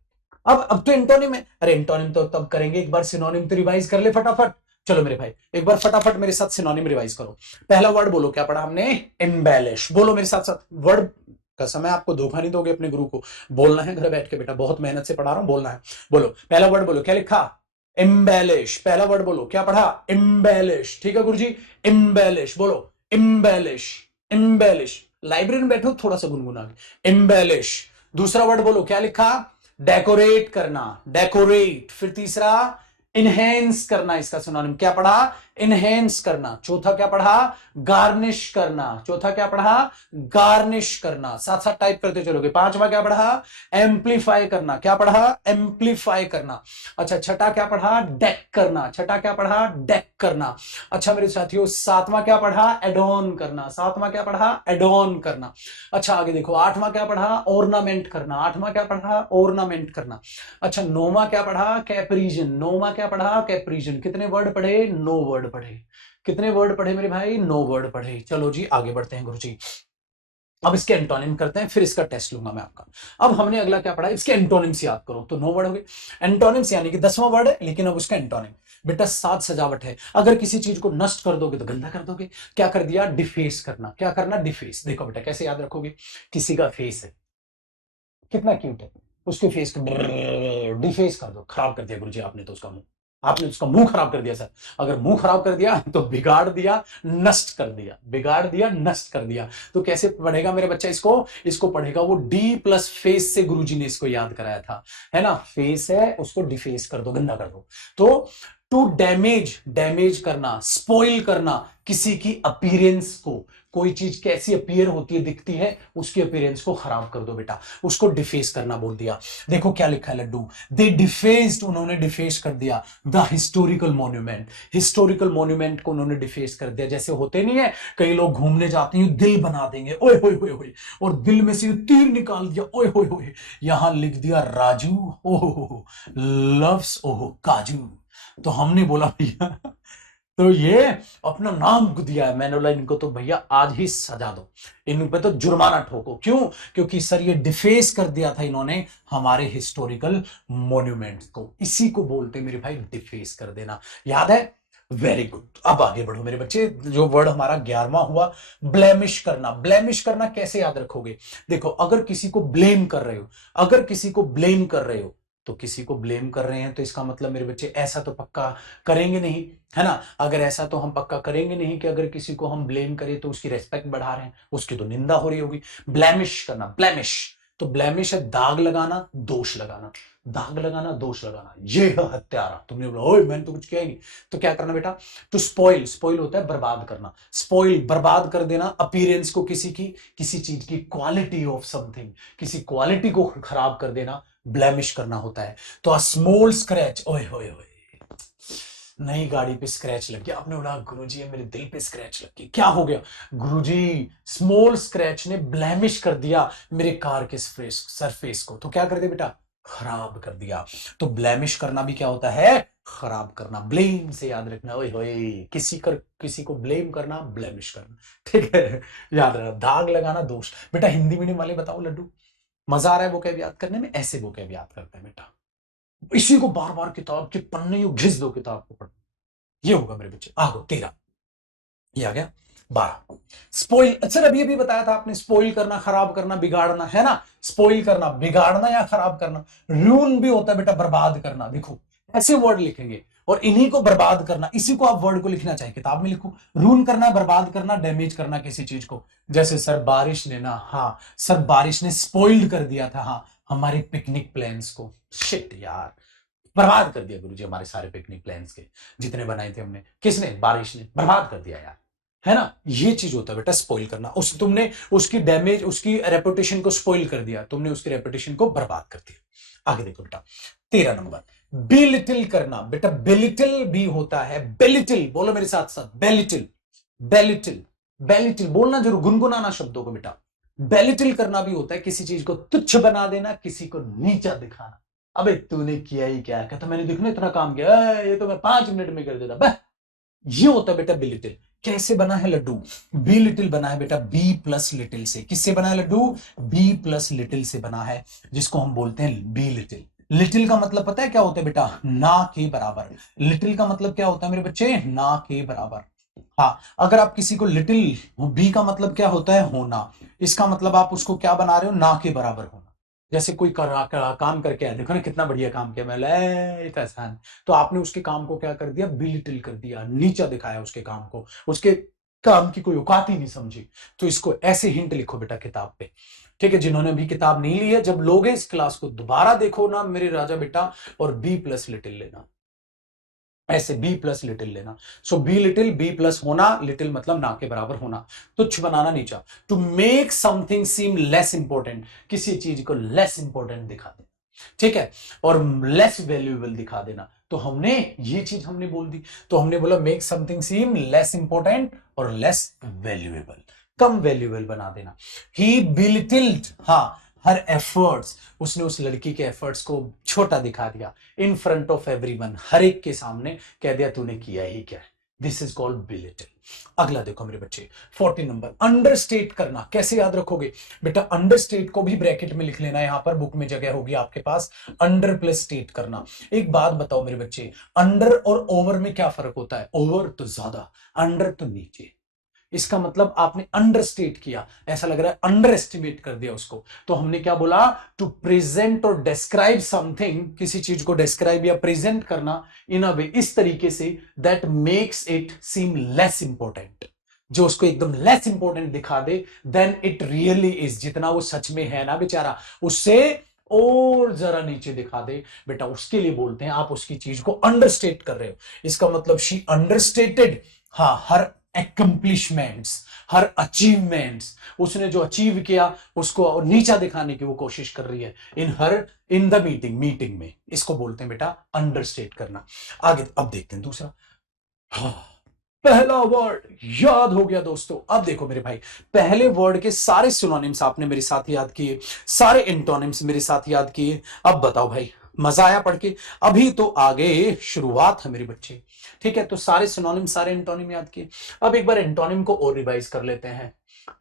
अब तो एंटोनिम है, अरे एंटोनिम तो तब करेंगे, एक बार सिनोनिम तो रिवाइज कर ले फटाफट। चलो मेरे भाई एक बार फटाफट मेरे साथ सिनोनिम रिवाइज करो। पहला वर्ड बोलो, क्या पढ़ा हमने, एम्बेलिश, बोलो मेरे साथ साथ वर्ड, कसम है आपको धोखा नहीं दोगे अपने गुरु को, बोलना है घर बैठ के बेटा, बहुत मेहनत से पढ़ा रहा हूं, बोलना है। बोलो पहला वर्ड बोलो, क्या लिखा, एम्बेलिश। पहला वर्ड बोलो, क्या पढ़ा, एम्बेलिश, ठीक है गुरुजी, एम्बेलिश, बोलो एम्बेलिश, एम्बेलिश। लाइब्रेरी में बैठो थोड़ा सा गुनगुना, एम्बेलिश। दूसरा वर्ड बोलो, क्या लिखा, डेकोरेट करना, डेकोरेट। फिर तीसरा, इनहेंस करना, इसका सिनोनिम क्या पढ़ा, इनहेंस करना। चौथा क्या पढ़ा? गार्निश करना। चौथा क्या पढ़ा? गार्निश करना। साथ साथ टाइप करते चलोगे। पांचवा क्या पढ़ा? एम्पलीफाई करना। क्या पढ़ा? एम्पलीफाई करना। अच्छा, छठा क्या पढ़ा? डेक करना। छठा क्या पढ़ा? डेक करना। अच्छा मेरे साथियों, सातवां क्या पढ़ा? एडॉन करना। सातवां क्या पढ़ा? एडॉन करना। अच्छा आगे देखो, आठवां क्या पढ़ा? ऑर्नामेंट करना। आठवां क्या पढ़ा? ऑर्नामेंट करना। अच्छा, नौवां क्या पढ़ा? कैप्रीजन। नौवां क्या पढ़ा? कैप्रीजन। कितने वर्ड पढ़े? 9 वर्ड पढ़े। कितने वर्ड पढ़े मेरे भाई? 9 वर्ड पढ़े। चलो जी आगे बढ़ते हैं गुरुजी। अब इसके एंटोनिम करते हैं, फिर इसका टेस्ट लूंगा मैं आपका। अब हमने अगला क्या पढ़ा? इसके एंटोनिम्स याद करो। तो 9 वर्ड हो गए। एंटोनिम्स यानी कि 10वां वर्ड है, लेकिन अब उसका एंटोनिम। बेटा साज सजावट है। अगर किसी चीज को नष्ट कर दोगे तो गंदा कर दोगे। क्या कर दिया? डिफेस करना। क्या करना? डिफेस। देखो बेटा कैसे याद रखोगे। किसी का फेस है, कितना क्यूट है, उसके फेस को डिफेस कर दो। खराब कर दिया गुरुजी आपने तो उसका मुंह। आपने उसका मुंह खराब कर दिया सर। अगर मुंह खराब कर दिया तो बिगाड़ दिया, नष्ट कर दिया। बिगाड़ दिया, नष्ट कर दिया। तो कैसे पढ़ेगा मेरे बच्चा इसको? इसको पढ़ेगा वो डी प्लस फेस से। गुरुजी ने इसको याद कराया था, है ना? फेस है, उसको डिफेस कर दो, गंदा कर दो। तो टू डैमेज, डैमेज करना, स्पॉइल करना किसी की अपीयरेंस को। कोई चीज कैसी अपीयर होती है, दिखती है, उसकी अपीयरेंस को खराब कर दो बेटा, उसको डिफेस करना बोल दिया। देखो क्या लिखा है लड्डू, दे डिफेस्ड, उन्होंने डिफेस कर दिया the historical monument. Historical monument को उन्होंने डिफेस कर दिया। जैसे होते नहीं है कई लोग घूमने जाते हैं, दिल बना देंगे, ओए होए होए होए, और दिल में से तीर निकाल दिया, ओए होए होए, यहां लिख दिया राजू, ओहो लव्स ओहो काजू। तो हमने बोला भैया, तो ये अपना नाम दिया है, मैंने बोला इनको तो भैया आज ही सजा दो, इन पे तो जुर्माना ठोको। क्यों? क्योंकि सर ये डिफेस कर दिया था इन्होंने हमारे हिस्टोरिकल मॉन्यूमेंट्स को। इसी को बोलते मेरे भाई डिफेस कर देना। याद है? Very good. अब आगे बढ़ो मेरे बच्चे। जो वर्ड हमारा 11वां हुआ, ब्लेमिश करना। ब्लेमिश करना कैसे याद रखोगे? देखो अगर किसी को ब्लेम कर रहे हो, अगर किसी को ब्लेम कर रहे हो, तो किसी को ब्लेम कर रहे हैं तो इसका मतलब मेरे बच्चे ऐसा तो पक्का करेंगे नहीं, है ना? अगर ऐसा तो हम पक्का करेंगे नहीं कि अगर किसी को हम ब्लेम करें तो उसकी रेस्पेक्ट बढ़ा रहे हैं, उसकी तो निंदा हो रही होगी। ब्लेमिश करना, ब्लेमिश। तो ब्लेमिश है दाग लगाना, दोष लगाना। दाग लगाना, दोष लगाना, ये है हत्यारा। तुमने बोला ओए मैंने तो कुछ किया ही नहीं। तो क्या करना बेटा? टू स्पॉइल, स्पॉइल होता है बर्बाद करना। स्पॉइल, बर्बाद कर देना अपीयरेंस को, किसी की, किसी चीज की, क्वालिटी ऑफ समथिंग, किसी क्वालिटी को खराब कर देना ब्लेमिश करना होता है। तो अ स्मॉल स्क्रैच, ओए होए होए, नई गाड़ी पे स्क्रैच लग गया। आपने बोला गुरुजी ये मेरे दिल पे स्क्रैच लग गई, क्या हो गया? गुरुजी स्मॉल स्क्रैच ने ब्लेमिश कर दिया मेरे कार के सरफेस को। तो क्या कर दिया बेटा? खराब कर दिया। तो ब्लेमिश करना भी क्या होता है? खराब करना। ब्लेम से याद रखना, ओए होए, किसी को ब्लेम करना, ब्लेमिश करना, ठीक है? याद रखना। दाग लगाना, दोष। बेटा हिंदी मीडियम वाले बताओ लड्डू, मजा आ रहा है वोकैब याद करने में? ऐसे वोकैब याद करते हैं बेटा, इसी को बार बार किताब के पन्ने यू घिस दो, किताब को पढ़। ये होगा मेरे बच्चे। आगो 13, ये आ गया 12। स्पॉइल, सर अभी अभी बताया था आपने, स्पॉइल करना, खराब करना, बिगाड़ना, है ना? स्पॉइल करना, बिगाड़ना या खराब करना। रून भी होता है बेटा बर्बाद करना। देखो ऐसे वर्ड लिखेंगे और इन्हीं को बर्बाद करना, इसी को आप वर्ड को लिखना चाहिए, किताब में लिखो। रून करना, बर्बाद करना, डैमेज करना किसी चीज को। जैसे सर बारिश ने ना, हाँ सर बारिश ने स्पॉइल्ड कर दिया था, हाँ हमारे पिकनिक प्लान्स को। शिट यार, बर्बाद कर दिया गुरुजी हमारे सारे पिकनिक प्लान्स के, जितने बनाए थे हमने। किसने? बारिश ने। बर्बाद कर दिया यार, है ना? ये चीज होता है बेटा स्पॉइल करना। तुमने उसकी डैमेज, उसकी रेपुटेशन को स्पॉइल कर दिया, तुमने उसकी रेपुटेशन को बर्बाद कर दिया। आगे देखो बेटा 13 नंबर, बेलिटिल करना। बेटा बेलिटिल भी होता है, बेलिटिल बोलो मेरे साथ साथ, बेलिटिल, बेलिटिल, बेलिटिल बोलना जरूर, गुनगुनाना शब्दों को बेटा। बेलिटिल करना भी होता है किसी चीज को तुच्छ बना देना, किसी को नीचा दिखाना। अबे तूने किया ही क्या? कहता मैंने देखो ना इतना काम किया, ये तो मैं 5 मिनट में कर देता बस। ये होता है बेटा बिलिटिल। कैसे बना है लड्डू? बी लिटिल बना है बेटा, बी प्लस लिटिल से। किससे बना है लड्डू? बी प्लस लिटिल से बना है, जिसको हम बोलते हैं बी लिटिल। लिटिल का मतलब पता है क्या होता है बेटा? ना के बराबर। लिटिल का मतलब क्या होता है मेरे बच्चे? ना के बराबर। हाँ, अगर आप किसी को लिटिल, बी का मतलब क्या होता है? होना। इसका मतलब आप उसको क्या बना रहे हो? ना के बराबर होना। जैसे कोई काम करके आया, देखो ना कितना बढ़िया काम किया, मैं इतना आसान, तो आपने उसके काम को क्या कर दिया? बिलिटिल कर दिया, नीचा दिखाया उसके काम को, उसके काम की कोई औकात ही नहीं समझी। तो इसको ऐसे हिंट लिखो बेटा किताब पे, ठीक है? जिन्होंने भी किताब नहीं ली है, जब लोगे इस क्लास को दोबारा देखो ना मेरे राजा बेटा, और बी प्लस लिटिल लेना। ऐसे बी प्लस लिटिल लेना। सो बी लिटिल, बी प्लस होना, लिटिल मतलब ना के बराबर होना, तुच्छ बनाना, नीचा। To make something seem less important, किसी चीज को लेस इंपॉर्टेंट दिखा देना, ठीक है, और लेस वैल्यूएबल दिखा देना। तो हमने ये चीज हमने बोल दी, तो हमने बोला make something seem less important और लेस वैल्यूएबल, कम वैल्यूएबल बना देना। ही बिलिटिल्ड, हाँ, हर एफर्ट्स, उसने उस लड़की के एफर्ट्स को छोटा दिखा दिया, इन फ्रंट ऑफ एवरीवन, हर एक के सामने कह दिया तूने किया ही क्या है। This is called belittle. अगला देखो मेरे बच्चे, 14 नंबर, अंडरस्टेट करना। कैसे याद रखोगे बेटा, अंडरस्टेट को भी ब्रैकेट में लिख लेना, यहां पर बुक में जगह होगी आपके पास, अंडर प्लस स्टेट करना। एक बात बताओ मेरे बच्चे, अंडर और ओवर में क्या फर्क होता है? ओवर तो ज्यादा, अंडर तो नीचे। इसका मतलब आपने अंडरस्टेट किया, ऐसा लग रहा है अंडर एस्टिमेट कर दिया उसको। तो हमने क्या बोला, टू प्रेजेंट और डिस्क्राइब समथिंग, किसी चीज को डिस्क्राइब या प्रेजेंट करना इन अ वे, इस तरीके से, that makes it seem less important, जो उसको एकदम लेस इंपॉर्टेंट दिखा दे देन इट रियली इज, जितना वो सच में है ना बेचारा, उससे और जरा नीचे दिखा दे बेटा, उसके लिए बोलते हैं आप उसकी चीज को अंडरस्टेट कर रहे हो। इसका मतलब शी अंडरस्टेटेड, हाँ, हर एक्म्प्लिशमेंट्स, हर अचीवमेंट्स, उसने जो अचीव किया उसको नीचा दिखाने की वो कोशिश कर रही है, इन द मीटिंग में, इसको बोलते हैं बेटा अंडरस्टेट करना। आगे अब देखते हैं दूसरा। हाँ, पहला वर्ड याद हो गया दोस्तों। अब देखो मेरे भाई, पहले वर्ड के सारे सिनोनिम्स आपने मेरे साथ याद किए, सारे एंटोनिम्स मेरे साथ याद किए। अब बताओ भाई, मजा आया पढ़ के? अभी तो आगे शुरुआत है मेरे बच्चे, ठीक है। तो सारे सिनोनिम, सारे एंटोनिम याद किए। अब एक बार एंटोनिम को और रिवाइज कर लेते हैं,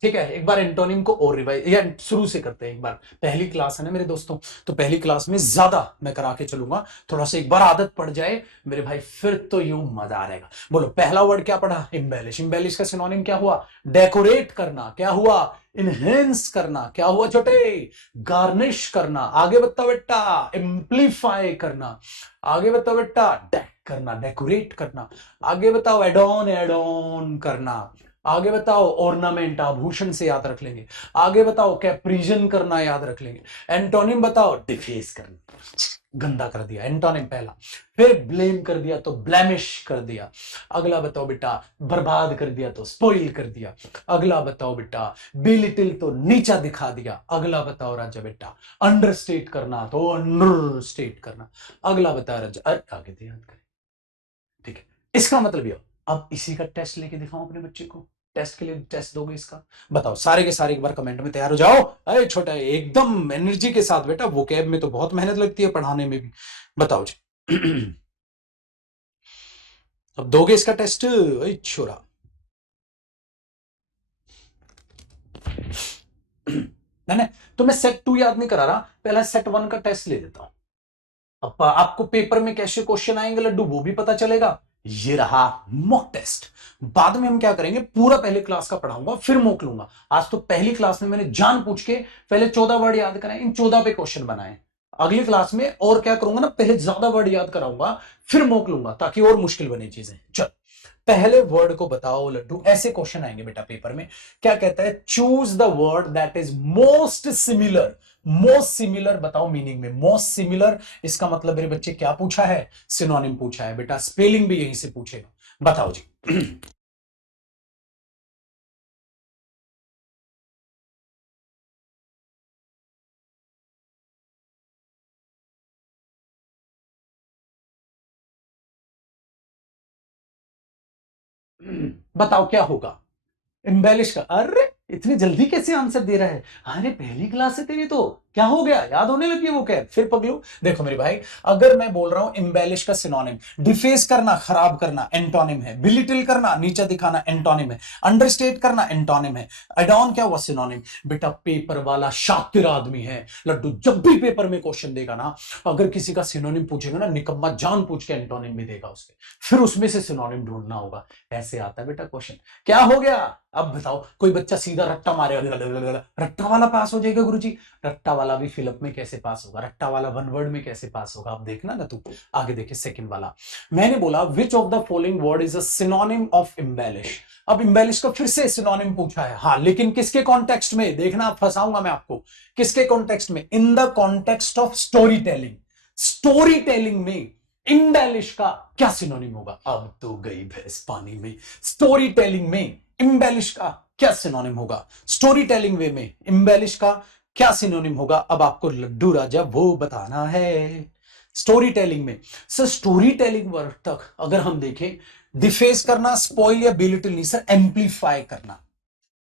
ठीक है। एक बार एंटोनिम को और रिवाइज, या शुरू से करते हैं एक बार। पहली क्लास है ना मेरे दोस्तों, तो पहली क्लास में ज्यादा मैं करा के चलूंगा, थोड़ा सा एक बार आदत पड़ जाए मेरे भाई, फिर तो यूं मजा आ जाएगा। बोलो, पहला वर्ड क्या पढ़ा? इम्बेलिश। इम्बेलिश का सिनोनिम क्या हुआ? डेकोरेट करना। क्या हुआ? इनहेंस करना। क्या हुआ छोटे? गार्निश करना। आगे बताओ बेटा, एम्पलीफाई करना। आगे बताओ बेटा, डेक करना, डेकोरेट करना। आगे बताओ, एडॉन, एडॉन करना। आगे बताओ, ऑर्नामेंट, आभूषण से याद रख लेंगे। आगे बताओ, कैप्रिजन करना, याद रख लेंगे। एंटोनिम बताओ, डिफेस करना, गंदा कर दिया, एंटोनिम पहला। फिर ब्लेम कर दिया तो ब्लेमिश कर दिया। अगला बताओ बेटा, बर्बाद कर दिया तो स्पॉइल कर दिया। अगला बताओ बेटा, बिलिटिल तो नीचा दिखा दिया। अगला बताओ राजा बेटा, अंडरस्टेट करना तो अंडरस्टेट करना। अगला बता राजा, आगे तो याद करें, ठीक है। इसका मतलब ये, अब इसी का टेस्ट लेके दिखाऊं अपने बच्चे को, टेस्ट के लिए टेस्ट दोगे इसका? बताओ सारे के सारे एक बार कमेंट में तैयार हो जाओ। अरे छोटा, एकदम एनर्जी के साथ बेटा, वोकैब में तो बहुत मेहनत लगती है, पढ़ाने में भी। बताओ जी। अब दोगे इसका टेस्ट? अरे छोरा, नहीं, तो मैं सेट 2 याद नहीं करा रहा, पहला सेट 1 का टेस्ट ले देता हूं। अब आपको पेपर में कैसे क्वेश्चन आएंगे लड्डू, वो भी पता चलेगा। ये रहा मॉक टेस्ट। बाद में हम क्या करेंगे, पूरा पहले क्लास का पढ़ाऊंगा, फिर मॉक लूंगा। आज तो पहली क्लास में मैंने जान पूछ के पहले 14 वर्ड याद कराए, इन 14 पे क्वेश्चन बनाए। अगली क्लास में और क्या करूंगा ना, पहले ज्यादा वर्ड याद कराऊंगा, फिर मॉक लूंगा, ताकि और मुश्किल बने चीजें। चल, पहले वर्ड को बताओ लड्डू। ऐसे क्वेश्चन आएंगे बेटा पेपर में, क्या कहता है, choose the word that is most similar. Most similar बताओ मीनिंग में, मोस्ट सिमिलर, इसका मतलब मेरे बच्चे क्या पूछा है? सिनोनिम पूछा है बेटा, स्पेलिंग भी यहीं से पूछेगा। बताओ जी। बताओ क्या होगा? एम्बेलिश का? अरे इतनी जल्दी कैसे आंसर दे रहा है? अरे पहली क्लास है तेरी, तो क्या हो गया, याद होने लगी है वो क्या? फिर पगलू, देखो मेरे भाई, अगर मैं बोल रहा हूं एम्बेलिश का सिनोनिम, डिफेस करना, खराब करना, एंटोनिम है। बिलिटिल करना, नीचा दिखाना, एंटोनिम है। अंडरस्टेट करना, एंटोनिम है। एडॉन क्या हुआ? सिनोनिम। बेटा पेपर वाला शातिर आदमी है लड्डू, जब भी पेपर में क्वेश्चन देगा ना, अगर किसी का सिनोनिम पूछेगा ना, निकम्मा जान पूछ के एंटोनिम भी देगा उसके, फिर उसमें से सिनोनिम ढूंढना होगा। ऐसे आता है बेटा क्वेश्चन। क्या हो गया? अब बताओ, कोई बच्चा सीधा रट्टा मारेगा, रट्टा वाला पास हो जाएगा गुरुजी? रट्टा वाला भी फिलअप में कैसे पास होगा? रट्टा वाला वन वर्ड में कैसे पास होगा? अब देखना ना तू, आगे देखे सेकंड वाला। मैंने बोला which of the following word is a synonym of embellish. अब इम्बेलिश का फिर से सिनोनिम पूछा है, हाँ, लेकिन किसके कॉन्टेक्स्ट में? देखना, फंसाऊंगा मैं आपको। किसके कॉन्टेक्स्ट में? In the context of story telling. Story telling में इम्बेलिश का क्या सिनोनिम होगा? अब तो गई भैंस पानी में। स्टोरी टेलिंग में इम्बेलिश का क्या सिनोनिम होगा? स्टोरी टेलिंग वे में इम्बेलिश का क्या सिनोनिम होगा? अब आपको लड्डू राजा वो बताना है। स्टोरी टेलिंग में सर, स्टोरी टेलिंग वर्ड तक अगर हम देखें, डिफेस करना, स्पॉइल या बिलिटल नहीं सर, एम्पलीफाई करना।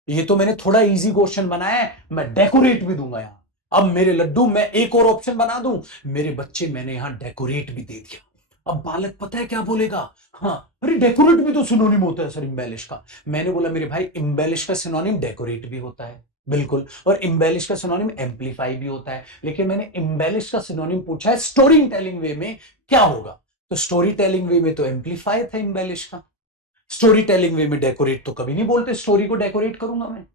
ये तो मैंने थोड़ा इजी क्वेश्चन बनाया है, मैं डेकोरेट भी दूंगा यहां। अब मेरे लड्डू, मैं एक और ऑप्शन बना दूं, मेरे बच्चे, मैंने यहां डेकोरेट भी दे दिया। अब बालक पता है क्या बोलेगा? हाँ, अरे डेकोरेट भी तो सिनोनिम होता है सर इम्बेलिश का। मैंने बोला मेरे भाई, इम्बेलिश का सिनोनिम डेकोरेट भी होता है, बिल्कुल, और इम्बेलिश का सिनोनिम एम्पलीफाई भी होता है। लेकिन मैंने इम्बेलिश का सिनोनिम पूछा है स्टोरी टेलिंग वे में क्या होगा, तो स्टोरी टेलिंग वे में तो एम्पलीफाई था इम्बेलिश का। स्टोरी टेलिंग वे में डेकोरेट तो कभी नहीं बोलते, स्टोरी को डेकोरेट करूंगा मैं।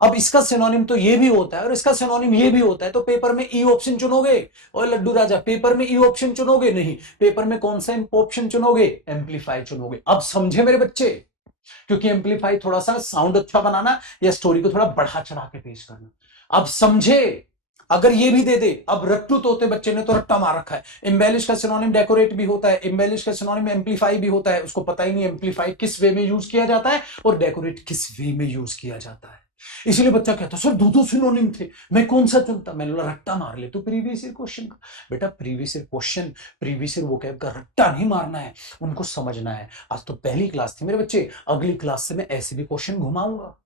अब इसका सिनोनिम तो ये भी होता है और इसका सिनोनिम ये भी होता है, तो पेपर में ई ऑप्शन चुनोगे? और लड्डू राजा, पेपर में ई ऑप्शन चुनोगे? नहीं, पेपर में कौन सा ऑप्शन चुनोगे? एम्पलीफाई चुनोगे। अब समझे मेरे बच्चे? क्योंकि एम्पलीफाई थोड़ा सा साउंड अच्छा बनाना या स्टोरी को थोड़ा बढ़ा चढ़ा के पेश करना। अब समझे? अगर ये भी दे दे, अब रट्टू तोते बच्चे ने तो रट्टा मार रखा है, एम्बेलिश का सिनोनिम डेकोरेट भी होता है, एम्बेलिश का सिनोनिम एम्पलीफाई भी होता है, उसको पता ही नहीं एम्पलीफाई किस वे में यूज किया जाता है और डेकोरेट किस वे में यूज किया जाता है। इसलिए बच्चा कहता सर दो सिनोनिम थे, मैं कौन सा चुनता? मैंने बोला रट्टा मार ले तो प्रीवियस ईयर क्वेश्चन का। बेटा previous year question, previous year vocab का रट्टा नहीं मारना है, उनको समझना है। आज तो पहली क्लास थी मेरे बच्चे, अगली क्लास से मैं ऐसे भी क्वेश्चन घुमाऊंगा।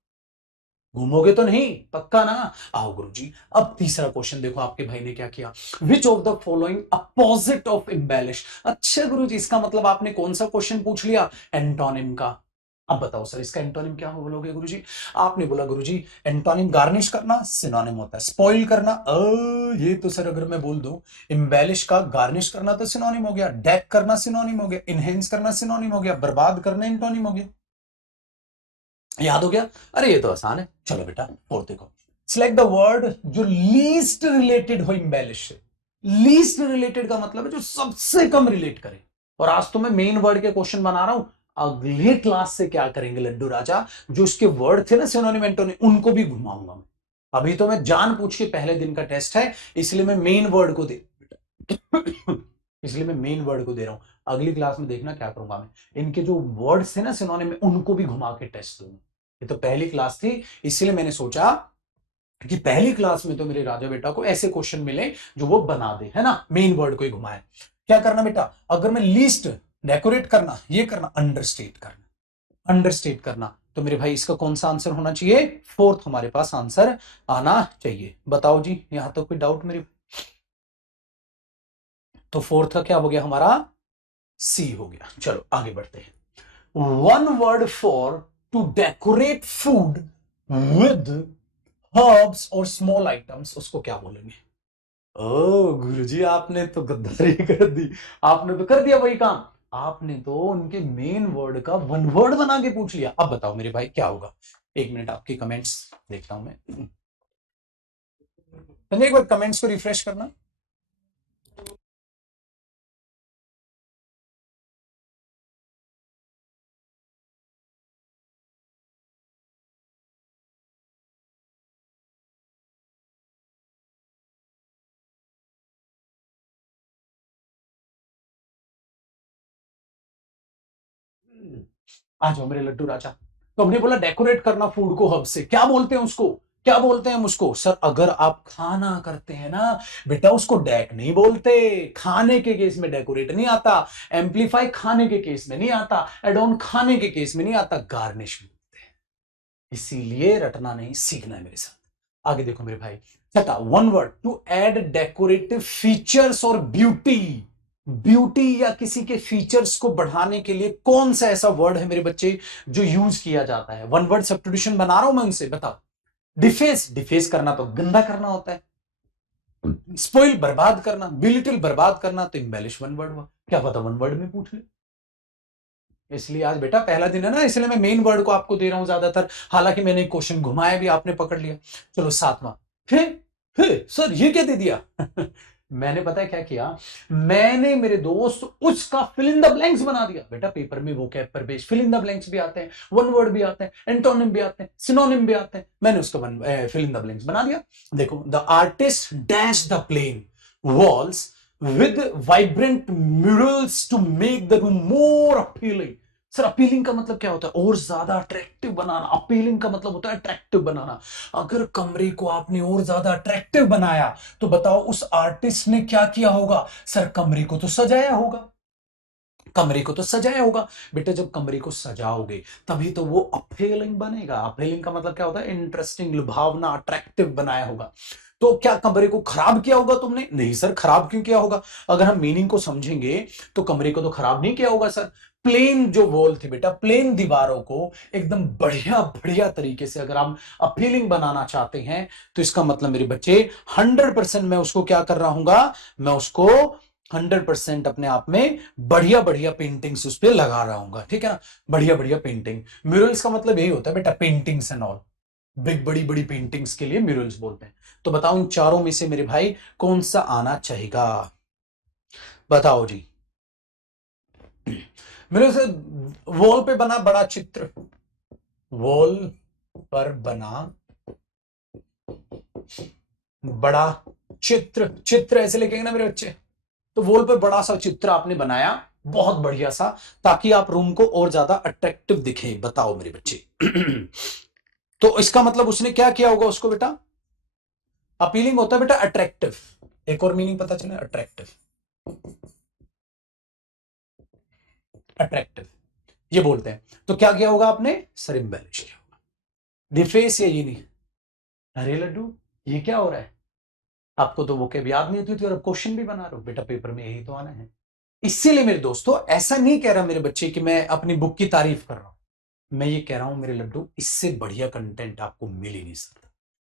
घूमोगे तो नहीं? पक्का ना? आओ गुरुजी। अब तीसरा क्वेश्चन देखो आपके भाई ने क्या किया। Which of the following opposite of embellish? अच्छा गुरुजी, इसका मतलब आपने कौन सा क्वेश्चन पूछ लिया? एंटोनिम का। अब बताओ सर, इसका एंटोनिम क्या हो बोलोगे गुरुजी? आपने बोला गुरुजी एंटोनिम गार्निश करना सिनोनिम होता है, स्पॉइल करना। ये तो सर अगर मैं बोल दूं इम्बेलिश का गार्निश करना तो सिनोनिम हो गया, डेक करना सिनोनिम हो गया, इनहेंस करना सिनोनिम हो गया, बर्बाद करना एंटोनिम हो गया। याद हो गया? अरे ये तो आसान है। चलो बेटा और देखो, सिलेक्ट द वर्ड जो लीस्ट रिलेटेड हो इम्बेलिश से। लीस्ट रिलेटेड का मतलब है जो सबसे कम रिलेट करे। और आज तो मैं मेन वर्ड के क्वेश्चन बना रहा हूं, अगले क्लास से क्या करेंगे लड्डू राजा, जो इसके वर्ड थे ना सिनोनिम एंटोनिम, उनको भी घुमाऊंगा मैं। अभी तो मैं जान पूछ के, पहले दिन का टेस्ट है इसलिए मैं मेन वर्ड को दे इसलिए मैं मेन वर्ड को दे रहा हूं। अगली क्लास में देखना क्या करूंगा मैं, इनके जो वर्ड्स थे ना सिनोनिम में, उनको भी घुमा के टेस्ट दूंगा। ये तो पहली क्लास थी, इसलिए मैंने सोचा कि पहली क्लास में तो मेरे राजा बेटा को ऐसे क्वेश्चन मिले जो वो बना दे, है ना, मेन वर्ड को ही घुमाए। क्या करना बेटा, अगर मैं लीस्ट डेकोरेट करना, ये करना अंडरस्टेट करना, अंडरस्टेट करना, तो मेरे भाई इसका कौन सा आंसर होना चाहिए? फोर्थ हमारे पास आंसर आना चाहिए। बताओ जी, यहां तो कोई डाउट मेरी? तो फोर्थ का क्या हो गया हमारा? सी हो गया। चलो आगे बढ़ते हैं। One word for to decorate food with herbs और स्मॉल आइटम्स, उसको क्या बोलेंगे? ओ गुरुजी, आपने तो गद्दारी कर दी, आपने तो कर दिया वही काम। आपने तो उनके मेन वर्ड का वन वर्ड बना के पूछ लिया। अब बताओ मेरे भाई क्या होगा? एक मिनट, आपके कमेंट्स देखता हूं मैं। एक बार कमेंट्स को रिफ्रेश करना। आ जाओ मेरे लड्डू राजा। तो हमने बोला डेकोरेट करना फूड को हब से, क्या बोलते हैं उसको? क्या बोलते हैं हम उसको? सर अगर आप खाना करते हैं ना बेटा, उसको डेक नहीं बोलते, खाने के केस में डेकोरेट नहीं आता, एम्पलीफाई खाने के केस में नहीं आता, एड ऑन खाने के केस में नहीं आता, गार्निश बोलते हैं। इसीलिए रटना नहीं, सीखना है मेरे साथ। आगे देखो मेरे भाई, छठा, one word to add decorative features और ब्यूटी। ब्यूटी या किसी के फीचर्स को बढ़ाने के लिए कौन सा ऐसा वर्ड है मेरे बच्चे जो यूज किया जाता है? वन वर्ड सब्स्टिट्यूशन बना रहा हूं मैं उनसे, बताओ। डिफेस, डिफेस करना तो गंदा करना होता है, स्पॉइल बर्बाद करना, बिलिटिल बर्बाद करना, तो इम्बेलिश वन वर्ड हुआ। क्या पता वन वर्ड में पूछ ले। इसलिए आज बेटा पहला दिन है ना, इसलिए मैं मेन वर्ड को आपको दे रहा हूं ज्यादातर, हालांकि मैंने क्वेश्चन घुमाया भी, आपने पकड़ लिया। चलो सातवां, फिर सर ये क्या दे दिया? मैंने पता है क्या किया, मैंने मेरे दोस्त उसका फिल इन द ब्लैंक्स बना दिया। बेटा पेपर में वो कैप पर base fill in the blanks भी आते हैं, वन वर्ड भी आते हैं, एंटोनिम भी आते हैं, सिनोनिम भी आते हैं, मैंने उसका फिल इन द ब्लैंक्स बना दिया। देखो, the artist dash the plain walls with vibrant murals to make the room more appealing. Sir appealing का मतलब क्या होता है? और ज्यादा अट्रैक्टिव बनाना। अपीलिंग का मतलब होता है अट्रैक्टिव बनाना। अगर कमरे को आपने और ज्यादा अट्रैक्टिव बनाया तो बताओ उस आर्टिस्ट ने क्या किया होगा? सर कमरे को तो सजाया होगा। कमरे को तो सजाया होगा। बेटा जब कमरे को सजाओगे तभी तो वो अपीलिंग बनेगा। अपीलिंग का मतलब क्या होता है? इंटरेस्टिंग, लुभावना, अट्रैक्टिव बनाया होगा। तो क्या कमरे को खराब किया होगा तुमने? नहीं सर, खराब क्यों किया होगा? अगर हम मीनिंग को समझेंगे तो कमरे को तो खराब नहीं किया होगा सर। प्लेन जो वॉल थी बेटा, प्लेन दीवारों को एकदम बढ़िया बढ़िया तरीके से अगर हम अपीलिंग बनाना चाहते हैं तो इसका मतलब मेरे बच्चे 100% मैं उसको क्या कर रहा हूंगा? मैं उसको 100% अपने आप में बढ़िया बढ़िया पेंटिंग्स उस पर लगा रहा हूंगा। ठीक है ना? बढ़िया बढ़िया पेंटिंग। म्यूरल्स का मतलब यही होता है बेटा, पेंटिंग्स एंड ऑल। बिग बड़ी बड़ी पेंटिंग्स के लिए म्यूरल्स बोलते हैं। तो बताओ इन चारों में से मेरे भाई कौन सा आना चाहेगा? बताओ जी। मेरे से वॉल पे बना बड़ा चित्र, वॉल पर बना बड़ा चित्र, चित्र ऐसे लिखेंगे ना मेरे बच्चे। तो वॉल पे बड़ा सा चित्र आपने बनाया, बहुत बढ़िया सा, ताकि आप रूम को और ज्यादा अट्रैक्टिव दिखे। बताओ मेरे बच्चे। तो इसका मतलब उसने क्या किया होगा उसको बेटा? अपीलिंग होता है बेटा अट्रैक्टिव। एक और मीनिंग पता चले, अट्रैक्टिव। अट्रैक्टिव ये बोलते हैं। तो क्या किया होगा आपने? सर एम्बेलिश किया होगा, डिफेस या ये नहीं। अरे लड्डू ये क्या हो रहा है? आपको तो वो के याद नहीं होती थी और अब क्वेश्चन भी बना रहे हो। बेटा पेपर में यही तो आना है। इसीलिए मेरे दोस्तों ऐसा नहीं कह रहा मेरे बच्चे कि मैं अपनी बुक की तारीफ कर रहा हूं। मैं ये कह रहा हूं मेरे लड्डू, इससे बढ़िया कंटेंट आपको मिल ही नहीं सकता।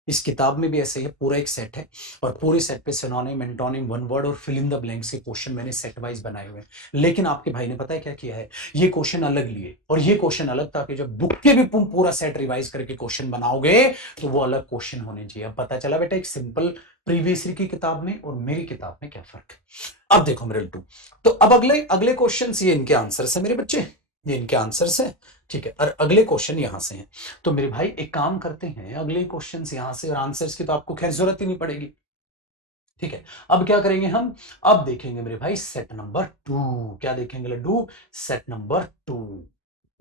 इस किताब में भी ऐसा ही है, पूरा एक सेट है और पूरे सेट पे सिनोनिम, एंटोनिम, वन वर्ड और फिल इन द ब्लैंक्स के क्वेश्चन मैंने सेट वाइज बनाए हुए हैं। लेकिन आपके भाई ने पता है क्या किया है? ये क्वेश्चन अलग लिए और ये क्वेश्चन अलग, ताकि जब बुक के भी तुम पूरा सेट रिवाइज करके क्वेश्चन बनाओगे तो वो अलग क्वेश्चन होने चाहिए। अब पता चला बेटा एक सिंपल प्रीवियस ईयर की किताब में और मेरी किताब में क्या फर्क है। अब देखो मेरे लड्डू, तो अब अगले अगले क्वेश्चन ये इनके आंसर है मेरे बच्चे, ये इनके आंसर्स है। ठीक है, और अगले क्वेश्चन यहां से हैं। तो मेरे भाई एक काम करते हैं, अगले क्वेश्चंस यहां से और आंसर्स की तो आपको खैर जरूरत ही नहीं पड़ेगी। ठीक है, अब क्या करेंगे हम? अब देखेंगे मेरे भाई सेट नंबर 2। क्या देखेंगे लड्डू? Set number 2।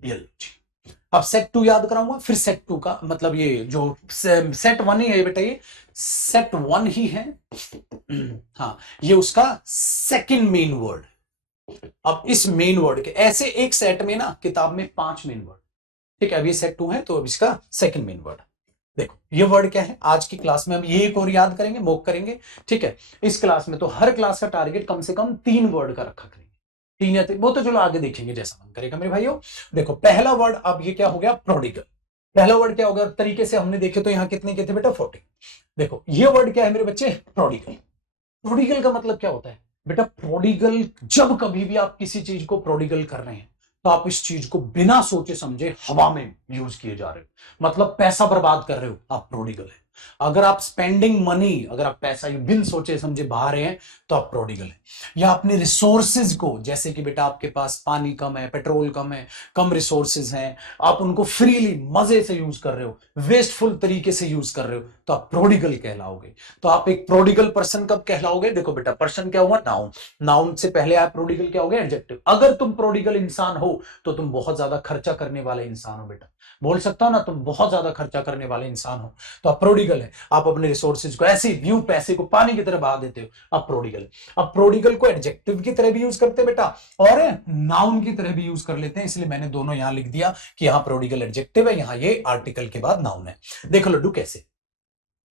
ये लो जी। अब सेट 2 याद कराऊंगा, फिर सेट 2 का मतलब ये जो सेट 1 ही है बेटा, ये सेट 1 ही है। हाँ, ये उसका सेकंड मेन वर्ड। अब इस मेन वर्ड के ऐसे एक सेट में ना किताब में 5 मेन वर्ड। ठीक है, अब ये सेट 2 है तो अब इसका सेकंड मेन वर्ड देखो। ये वर्ड क्या है? आज की क्लास में हम ये एक और याद करेंगे, मोक करेंगे। ठीक है, इस क्लास में तो हर क्लास का टारगेट कम से कम 3 वर्ड का रखा करेंगे। 3 या 3, वो तो चलो आगे देखेंगे जैसा मन करेगा मेरे भाइयों। देखो पहला वर्ड, अब ये क्या हो गया? प्रोडिगल। पहला वर्ड क्या हो गया? तरीके से हमने देखे तो यहां कितने के थे बेटा? 40। देखो ये वर्ड क्या है मेरे बच्चे? प्रोडिगल। प्रोडिगल का मतलब क्या होता है बेटा? प्रोडिगल, जब कभी भी आप किसी चीज को प्रोडिगल कर रहे हैं तो आप इस चीज को बिना सोचे समझे हवा में यूज किए जा रहे हो, मतलब पैसा बर्बाद कर रहे हो, आप प्रोडिगल है। अगर आप स्पेंडिंग मनी, अगर आप पैसा बिन सोचे समझे बहा रहे हैं तो आप प्रोडिगल है। या अपने रिसोर्सेज को, जैसे कि बेटा आपके पास पानी कम है, पेट्रोल कम है, कम रिसोर्सेज हैं, आप उनको फ्रीली मजे से यूज कर रहे हो, वेस्टफुल तरीके से यूज कर रहे हो, तो आप प्रोडिगल कहलाओगे। तो आप एक प्रोडिगल पर्सन कब कहलाओगे? देखो बेटा पर्सन क्या हुआ? नाउन। नाउन से पहले आप प्रोडिगल क्या हो गए? एडजेक्टिव। अगर तुम प्रोडिगल इंसान हो तो तुम बहुत ज्यादा खर्चा करने वाले इंसान हो बेटा। बोल सकता हो ना, तुम बहुत ज्यादा खर्चा करने वाले इंसान हो तो आप प्रोडिगल है। आप अपने रिसोर्सेज को ऐसे न्यू पैसे को पानी की तरह बहा देते हो, आप प्रोडिगल है। अब प्रोडिगल को एडजेक्टिव की तरह भी यूज करते हैं बेटा और नाउन की तरह भी यूज कर लेते हैं, इसलिए मैंने दोनों यहां लिख दिया कि यहां प्रोडिगल एडजेक्टिव है, यहां ये आर्टिकल के बाद नाउन है। देखो लड्डू कैसे,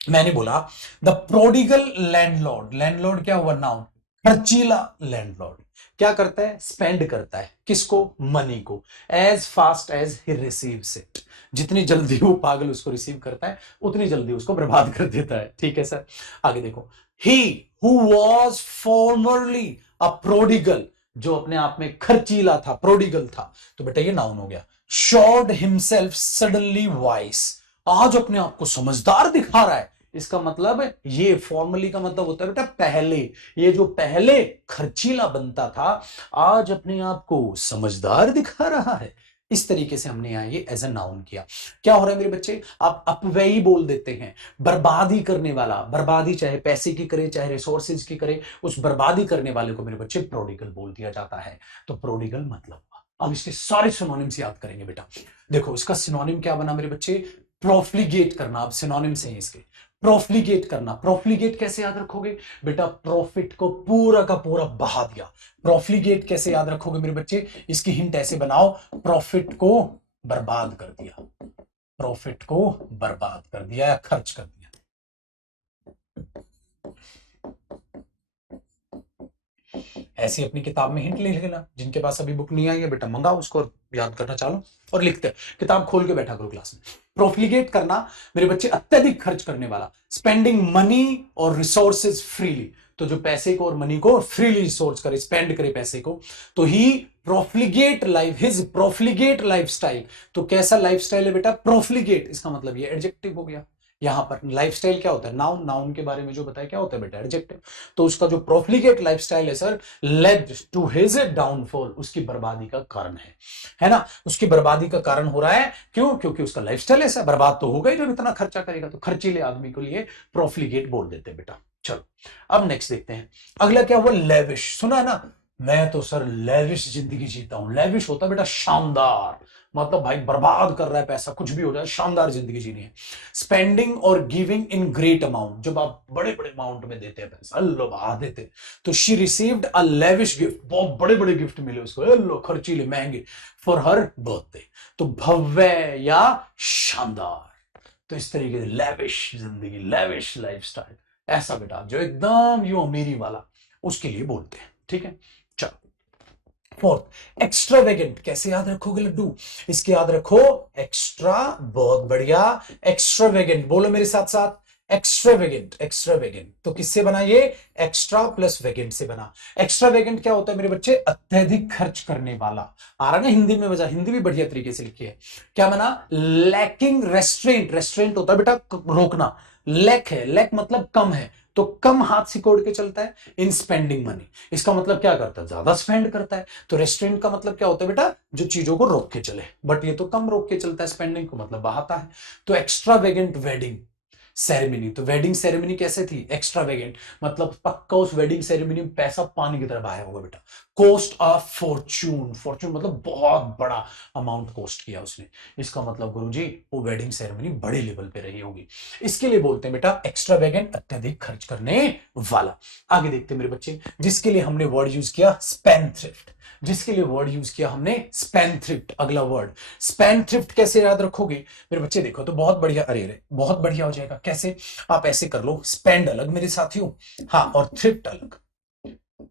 मैंने बोला द प्रोडिगल लैंडलॉर्ड। लैंडलॉर्ड क्या हुआ? नाउन। खर्चीला लैंडलॉर्ड क्या करता है? स्पेंड करता है किसको? मनी को। As fast as he receives it, जितनी जल्दी वो पागल उसको रिसीव करता है उतनी जल्दी उसको बर्बाद कर देता है। ठीक है सर, आगे देखो। He who was formerly a prodigal, जो अपने आप में खर्चीला था, प्रोडिगल था, तो बेटा ये नाउन हो गया। शॉर्ड हिमसेल्फ सडनली वाइस, आज अपने आप को समझदार दिखा रहा है, इसका मतलब ये फॉर्मली का मतलब होता है बेटा पहले। ये जो पहले खर्चीला बनता था आज अपने आप को समझदार दिखा रहा है, इस तरीके से हमने यहां ये एज अ नाउन किया। क्या हो रहा है मेरे बच्चे, आप अपव्ययी बोल देते हैं, बर्बादी करने वाला, बर्बादी चाहे पैसे की करे चाहे रिसोर्सेज की करे, उस बर्बादी करने वाले को मेरे बच्चे प्रोडिगल बोल दिया जाता है। तो प्रोडिगल मतलब, अब इसके सारे सिनोनिम्स याद करेंगे बेटा। देखो इसका सिनोनिम क्या बना मेरे बच्चे, प्रोफ्लिगेट करना। अब सिनोनिम्स हैं इसके, प्रोफ्लिगेट करना। प्रोफ्लिगेट कैसे याद रखोगे बेटा, प्रॉफिट को पूरा का पूरा बहा दिया। प्रोफ्लिगेट कैसे याद रखोगे मेरे बच्चे, इसकी हिंट ऐसे बनाओ, प्रॉफिट को बर्बाद कर दिया, प्रॉफिट को बर्बाद कर दिया या खर्च कर दिया। ऐसी अपनी किताब में हिंट ले लेना, जिनके पास अभी बुक नहीं आई है बेटा मंगाओ उसको और याद करना चालो और लिखते हैं, किताब खोल के बैठा करो क्लास में। प्रोफ्लिगेट करना मेरे बच्चे, अत्यधिक खर्च करने वाला, स्पेंडिंग मनी और रिसोर्सेज फ्रीली, तो जो पैसे को और मनी को फ्रीली रिसोर्स करे, स्पेंड करे पैसे को, तो ही प्रोफ्लिगेट लाइफ, हिज प्रोफ्लिगेट लाइफस्टाइल। तो कैसा लाइफस्टाइल है बेटा, प्रोफ्लिगेट, इसका मतलब ये एडजेक्टिव हो गया। यहां पर लाइफस्टाइल क्या होता है, नाउन, नाउन के बारे में जो बताया क्या होता है बेटा, एडजेक्टिव। तो उसका जो प्रोफ्लिगेट लाइफस्टाइल है sir, led to his downfall, उसकी बर्बादी का कारण है ना, उसकी बर्बादी का कारण हो रहा है। क्यों, क्योंकि उसका लाइफस्टाइल ऐसा, बर्बाद तो होगा ही जब इतना खर्चा करेगा, तो खर्चीले आदमी को लिए प्रोफ्लिगेट बोल देते हैं बेटा। चलो अब नेक्स्ट देखते हैं, अगला क्या हुआ, लेविश। सुना है ना, मैं तो सर लेविश जिंदगी जीता हूं। लेविश होता है बेटा शानदार, मतलब भाई बर्बाद कर रहा है पैसा, कुछ भी हो जाए, शानदार जिंदगी जीनी है। स्पेंडिंग और गिविंग इन ग्रेट अमाउंट, जब आप बड़े बड़े अमाउंट में देते हैं पैसा, लो बहा देते, तो she received a lavish gift, बहुत बड़े बड़े गिफ्ट मिले उसको, लो खर्चीले महंगे, फॉर हर बर्थडे। तो भव्य या शानदार, तो इस तरीके से लेविश जिंदगी, लेविश लाइफस्टाइल, ऐसा बेटा जो एकदम यू अमीरी वाला, उसके लिए बोलते हैं। ठीक है, चलो फोर्थ, एक्स्ट्रावेगेंट। कैसे याद रखोगे लड्डू, इसके याद रखो, एक्स्ट्रा, बहुत बढ़िया, एक्स्ट्रावेगेंट, बोलो मेरे साथ साथ, एक्स्ट्रावेगेंट, एक्स्ट्रावेगेंट। तो किससे बना ये, एक्स्ट्रा प्लस वेगेंट से बना। एक्स्ट्रावेगेंट क्या होता है मेरे बच्चे, अत्यधिक खर्च करने वाला। आ रहा ना हिंदी में वजह, हिंदी भी बढ़िया तरीके से लिखी है। क्या बना, लैकिंग रेस्ट्रेंट, रेस्ट्रेंट होता है बेटा रोकना, लैक है, लैक मतलब कम है, तो कम हाथ सिकोड़ के चलता है इन स्पेंडिंग मनी, इसका मतलब क्या करता है, ज्यादा स्पेंड करता है। तो रेस्टोरेंट का मतलब क्या होता है बेटा, जो चीजों को रोक के चले, बट ये तो कम रोक के चलता है, स्पेंडिंग को मतलब बहाता है। तो एक्स्ट्रावेगेंट वेडिंग सेरेमनी, तो वेडिंग सेरेमनी कैसे थी, एक्स्ट्रावेगेंट, मतलब पक्का उस वेडिंग सेरेमनी में पैसा पानी की तरह बहाया होगा बेटा। कॉस्ट ऑफ फॉर्च्यून, फॉर्च्यून मतलब बहुत बड़ा अमाउंट कॉस्ट किया उसने, इसका मतलब गुरुजी वो वेडिंग सेरेमनी बड़े लेवल पे रही होगी, इसके लिए बोलते हैं बेटा एक्स्ट्रावेगेंट, अत्यधिक खर्च करने वाला। आगे देखते हैं मेरे बच्चे, जिसके लिए हमने वर्ड यूज किया स्पेंडथ्रिफ्ट, जिसके लिए वर्ड यूज किया हमने स्पेंडथ्रिफ्ट। अगला वर्ड स्पेंडथ्रिफ्ट कैसे याद रखोगे मेरे बच्चे, देखो तो बहुत बढ़िया, अरे रे बहुत बढ़िया हो जाएगा। कैसे, आप ऐसे कर लो, स्पेंड अलग मेरे साथियों, हाँ, और थ्रिफ्ट अलग,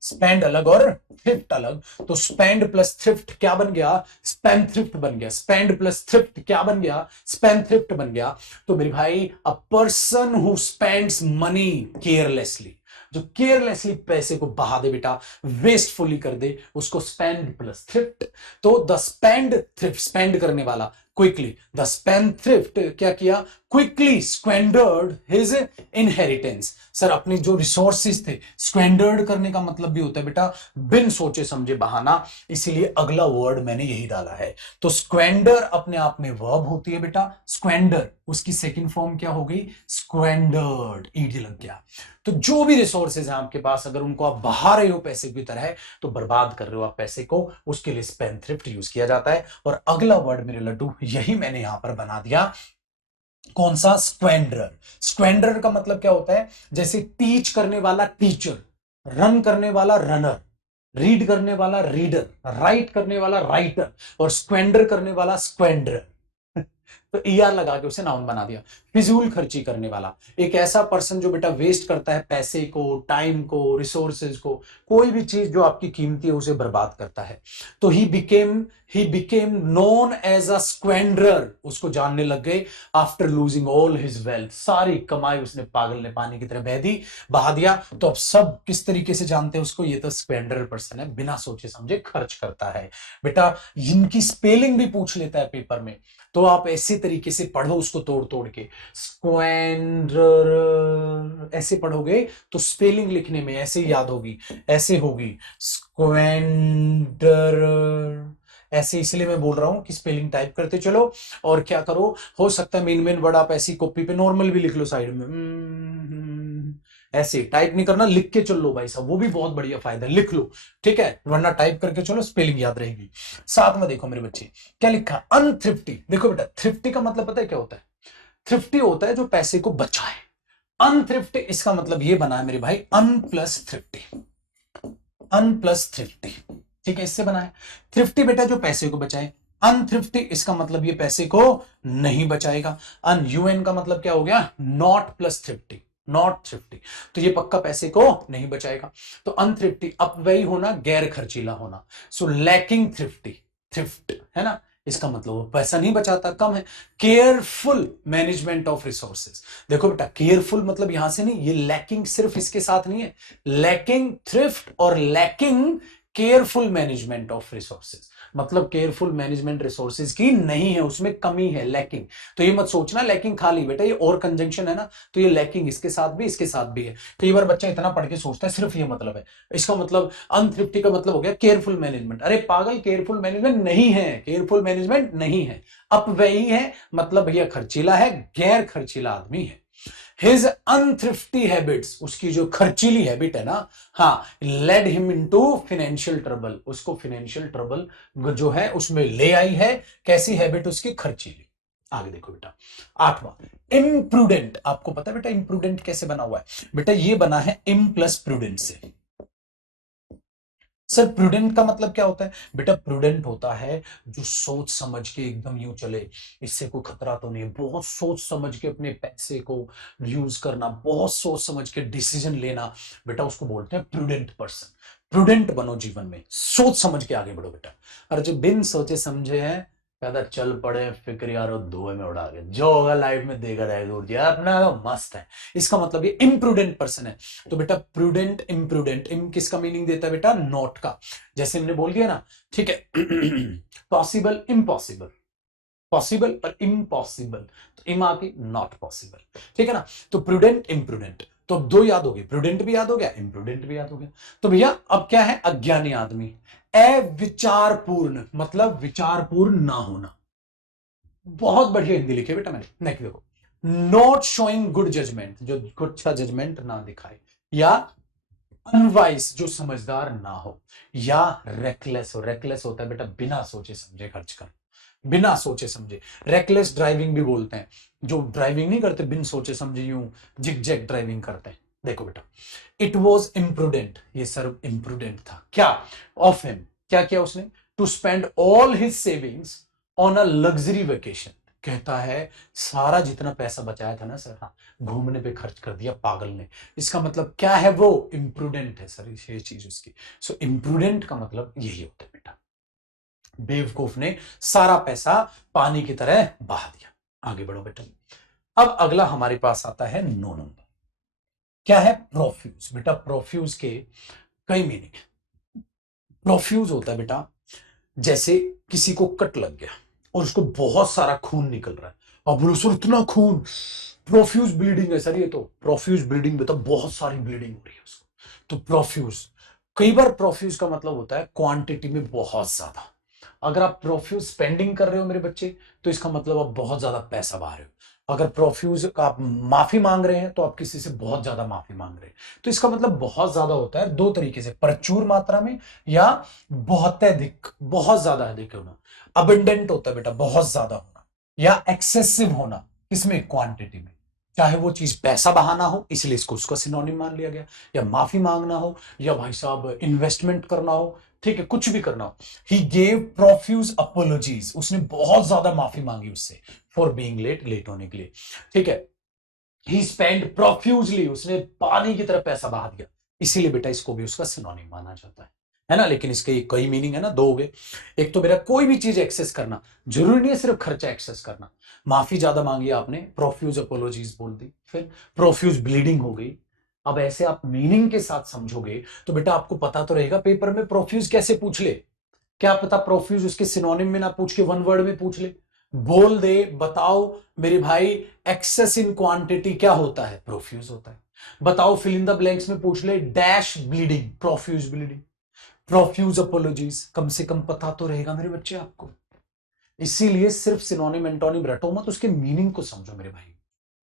स्पेंड अलग और थ्रिफ्ट अलग। तो स्पेंड प्लस थ्रिफ्ट क्या बन गया, स्पेंडथ्रिफ्ट बन गया। स्पेंड प्लस थ्रिफ्ट क्या बन गया, स्पेंडथ्रिफ्ट बन गया। तो मेरे भाई, a person who spends money carelessly, जो केयरलेसली पैसे को बहा दे बेटा, वेस्टफुली कर दे, उसको स्पेंड प्लस थ्रिफ्ट। तो द स्पेंड थ्रिफ्ट, स्पेंड करने वाला, क्विकली, द स्पेंड थ्रिफ्ट क्या किया, क्विकली स्क्वेंडर्ड हिज इनहेरिटेंस। सर अपने जो रिसोर्सेज थे, स्क्वेंडर्ड करने का मतलब भी होता है बेटा बिन सोचे समझे बहाना, इसीलिए अगला वर्ड मैंने यही डाला है। तो स्क्वेंडर अपने आप में वर्ब होती है बेटा, स्क्वेंडर, उसकी सेकंड फॉर्म क्या हो गई, स्क्वेंडर्ड, ईडी लग गया। तो जो भी रिसोर्सेज हैं आपके पास, अगर उनको आप बहा रहे हो पैसे की तरह, तो बर्बाद कर रहे हो आप पैसे को, उसके लिए स्पेंडथ्रिफ्ट यूज किया जाता है। और अगला वर्ड मेरे लड्डू यही मैंने यहां पर बना दिया, कौन सा, स्क्वेंडर। स्क्वेंडर का मतलब क्या होता है, जैसे टीच करने वाला टीचर, रन करने वाला रनर, रीड करने वाला रीडर, राइट करने वाला राइटर, और स्क्वेंडर करने वाला स्क्वेंडर। तो ईआर लगा के उसे नाउन बना दिया। फिजूल खर्ची करने वाला, एक ऐसा पर्सन जो बेटा वेस्ट करता है पैसे को, टाइम को, रिसोर्सेज को, कोई भी चीज जो आपकी कीमती है उसे बर्बाद करता है। तो he became known as a squanderer, उसको जानने लग गए, after losing all his wealth, सारी कमाई उसने, पागल ने पानी की तरह बहा दिया। तो अब सब किस तरीके से जानते हैं उसको, ये तो स्क्वेंडरर पर्सन है, बिना सोचे समझे खर्च करता है। बेटा इनकी स्पेलिंग भी पूछ लेता है पेपर में, तो आप ऐसे तरीके से पढ़ो उसको, तोड़ तोड़ के, स्क्वेंडर ऐसे पढ़ोगे तो स्पेलिंग लिखने में ऐसे याद होगी, ऐसे होगी, स्क्वेंडर, ऐसे इसलिए मैं बोल रहा हूं कि स्पेलिंग टाइप करते चलो और क्या करो, हो सकता है मेन मेन वर्ड आप ऐसी कॉपी पे नॉर्मल भी लिख लो साइड में, ऐसे टाइप नहीं करना, लिख के चल लो भाई साहब, वो भी बहुत बढ़िया फायदा है, लिख लो, ठीक है, वरना टाइप करके चलो स्पेलिंग याद रहेगी। साथ में देखो मेरे बच्चे क्या लिखा, अनथ्रिफ्टी। देखो बेटा थ्रिफ्टी का मतलब पता है क्या होता है, थ्रिफ्टी होता है जो पैसे को बचाए, अनथ्रिफ्टी इसका मतलब ये बना है मेरे भाई अन प्लस थ्रिफ्टी, अन प्लस थ्रिफ्टी, ठीक है, इससे बना है। थ्रिफ्टी बेटा जो पैसे को बचाए, अनथ्रिफ्टी इसका मतलब ये पैसे को नहीं बचाएगा। अन यूएन का मतलब क्या हो गया, not plus thrifty, not thrifty, तो ये पक्का पैसे को नहीं बचाएगा। तो अनथ्रिफ्टी अपव्ययी होना, गैर खर्चीला होना, सो लैकिंग थ्रिफ्टी, थ्रिफ्ट है ना, इसका मतलब वो पैसा नहीं बचाता, कम है। केयरफुल मैनेजमेंट ऑफ रिसोर्सेज, देखो बेटा केयरफुल मतलब यहां से नहीं, ये लैकिंग सिर्फ इसके साथ नहीं है, लैकिंग थ्रिफ्ट और lacking careful management of resources, मतलब केयरफुल मैनेजमेंट रिसोर्सेज की नहीं है, उसमें कमी है, लैकिंग। तो ये मत सोचना लैकिंग खाली, बेटा ये और कंजंक्शन है ना, तो ये लैकिंग इसके साथ भी इसके साथ भी है। कई बार बच्चा इतना पढ़ के सोचता है सिर्फ ये मतलब है, इसका मतलब अनथ्रिफ्टी का मतलब हो गया केयरफुल मैनेजमेंट, अरे पागल केयरफुल मैनेजमेंट नहीं है, केयरफुल मैनेजमेंट नहीं है, अपव्ययी है, मतलब भैया खर्चीला है, गैर खर्चीला आदमी है। हिज अनथ्रिफ्टी हैबिट्स, उसकी जो खर्चीली हैबिट है ना, हाँ, led him into financial trouble, उसको फाइनेंशियल ट्रबल जो है उसमें ले आई है, कैसी हैबिट उसकी, खर्चीली। आगे देखो बेटा, आठवां इम्प्रूडेंट, आपको पता है बेटा इम्प्रूडेंट कैसे बना हुआ है, बेटा ये बना है इम प्लस प्रूडेंट से। सर प्रूडेंट का मतलब क्या होता है, बेटा प्रूडेंट होता है जो सोच समझ के एकदम यूं चले, इससे कोई खतरा तो नहीं, बहुत सोच समझ के अपने पैसे को यूज करना, बहुत सोच समझ के डिसीजन लेना, बेटा उसको बोलते हैं प्रूडेंट पर्सन। प्रूडेंट बनो जीवन में, सोच समझ के आगे बढ़ो बेटा, और जो बिन सोचे समझे हैं कहता चल पड़े फिक्र यारो धुएं में उड़ा के, जो होगा लाइफ में देखा जाएगा, दूर यार अपना तो मस्त है, इसका मतलब ये इम्प्रूडेंट पर्सन है। तो बेटा प्रूडेंट इम्प्रूडेंट, इम किसका मीनिंग देता है बेटा, नॉट का, जैसे हमने बोल दिया ना, ठीक है, पॉसिबल इम्पॉसिबल, पॉसिबल और इम्पॉसिबल, तो इम आके नॉट पॉसिबल, ठीक है ना, तो प्रूडेंट इम्प्रूडेंट, तो अब दो याद हो गए, प्रूडेंट भी याद हो गया, इम्प्रूडेंट भी याद हो गया। तो भैया अब क्या है, अज्ञानी आदमी, अविचारपूर्ण मतलब विचारपूर्ण ना होना, बहुत बढ़िया हिंदी लिखी है बेटा मैंने, नेक्स्ट देखो, नॉट शोइंग गुड जजमेंट, जो अच्छा जजमेंट ना दिखाए, या अनवाइस जो समझदार ना हो, या रेकलेस हो, रेकलेस होता है बेटा बिना सोचे समझे खर्च कर, बिना सोचे समझे, रेकलेस ड्राइविंग भी बोलते हैं, जो ड्राइविंग नहीं करते बिन सोचे समझे यूं जिग जैग ड्राइविंग करते हैं। देखो बेटा इट वॉज इम्प्रूडेंट, ये सर इम्प्रूडेंट था क्या, ऑफ हिम, क्या किया उसने, to spend all his savings on a luxury vacation, कहता है सारा जितना पैसा बचाया था ना सर, हाँ, घूमने पे खर्च कर दिया पागल ने, इसका मतलब क्या है, वो इम्प्रूडेंट है सर, ये चीज उसकी। सो इम्प्रूडेंट का मतलब यही होता है बेटा, बेवकूफ ने सारा पैसा पानी की तरह बहा दिया। आगे बढ़ो बेटा, अब अगला हमारे पास आता है 9 नंबर, क्या है, प्रोफ्यूज। बेटा प्रोफ्यूज के कई मीनिंग, प्रोफ्यूज होता है बेटा जैसे किसी को कट लग गया और उसको बहुत सारा खून निकल रहा है, अब बोलो सर इतना खून, प्रोफ्यूज ब्लीडिंग है सर, ये तो प्रोफ्यूज ब्लीडिंग, बेटा बहुत सारी ब्लीडिंग हो रही है उसको, तो प्रोफ्यूज। कई बार प्रोफ्यूज का मतलब होता है क्वांटिटी में बहुत ज्यादा, अगर आप प्रोफ्यूज स्पेंडिंग कर रहे हो मेरे बच्चे, तो इसका मतलब आप बहुत ज्यादा पैसा बहा रहे हो, अगर प्रोफ्यूज का आप माफी मांग रहे हैं तो आप किसी से बहुत ज्यादा माफी मांग रहे हैं, तो इसका मतलब बहुत ज्यादा होता है दो तरीके से, प्रचुर मात्रा में या बहुत अधिक, बहुत ज्यादा अधिक होना। अबंडेंट होता है बेटा बहुत ज्यादा होना, या एक्सेसिव होना, इसमें क्वांटिटी में, चाहे वो चीज पैसा बहाना हो इसलिए इसको उसका सिनोनिम मान लिया गया, या माफी मांगना हो, या भाई साहब इन्वेस्टमेंट करना हो, ठीक है, कुछ भी करना हो। ही गेव प्रोफ्यूज अपोलॉजीज, उसने बहुत ज्यादा माफी मांगी उससे, फॉर बीइंग लेट, लेट होने के लिए, ठीक है। ही स्पेंड प्रोफ्यूजली, उसने पानी की तरह पैसा बहा दिया, इसीलिए बेटा इसको भी उसका सिनोनिम माना जाता है ना, लेकिन इसके कई मीनिंग है ना, दो हो गए। एक तो मेरा कोई भी चीज एक्सेस करना, जरूरी नहीं है सिर्फ खर्चा एक्सेस करना, माफी ज्यादा मांगी आपने, प्रोफ्यूज अपोलॉजीज बोल दी, फिर प्रोफ्यूज ब्लीडिंग हो गई। अब ऐसे आप मीनिंग के साथ समझोगे तो बेटा आपको पता तो रहेगा पेपर में प्रोफ्यूज कैसे पूछ ले, क्या पता प्रोफ्यूज उसके सिनोनिम में ना पूछ के वन वर्ड में पूछ ले, बोल दे, बताओ मेरे भाई, एक्सेस इन क्वांटिटी क्या होता है, प्रोफ्यूज होता है, बताओ फिल इन द ब्लैंक्स में पूछ ले, dash bleeding, profuse bleeding, profuse apologies, कम से कम पता तो रहेगा मेरे बच्चे आपको। इसीलिए सिर्फ सिनोनिम एंटोनिम रटो मत, उसके मीनिंग को समझो मेरे भाई।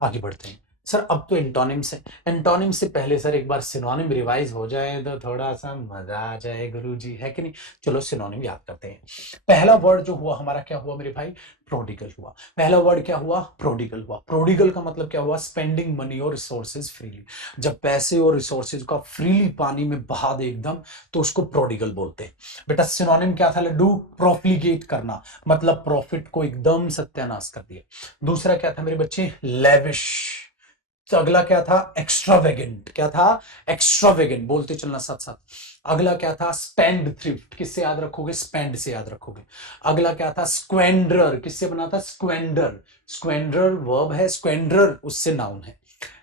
आगे बढ़ते हैं सर, अब तो एंटोनिम से, एंटोनिम से पहले सर एक बार सिनोनिम रिवाइज हो जाए तो थोड़ा सा मजा आ जाए गुरुजी, है कि नहीं। चलो सिनोनिम याद करते हैं। पहला वर्ड जो हुआ हमारा क्या हुआ मेरे भाई, प्रोडिगल हुआ। पहला वर्ड क्या हुआ, प्रोडिगल हुआ। प्रोडिगल का मतलब क्या हुआ, स्पेंडिंग मनी और रिसोर्सेज फ्रीली। जब पैसे और रिसोर्सेज का फ्रीली पानी में बहा दे एकदम, तो उसको प्रोडिगल बोलते हैं। बेटा सिनोनिम क्या था लड्डू, प्रोफ्लिगेट करना, मतलब प्रॉफिट को एकदम सत्यानाश कर दिया। दूसरा क्या था मेरे बच्चे, लेविश। तो अगला क्या था, एक्स्ट्रावेगेंट। क्या था, एक्स्ट्रावेगेंट, बोलते चलना साथ साथ। अगला क्या था, स्पेंड थ्रिफ्ट। किससे याद रखोगे, स्पेंड से याद रखोगे। अगला क्या था, स्क्वेंडर। किससे बना था, स्क्वेंडर। स्क्वेंडर वर्ब है, स्क्वेंडर उससे नाउन है।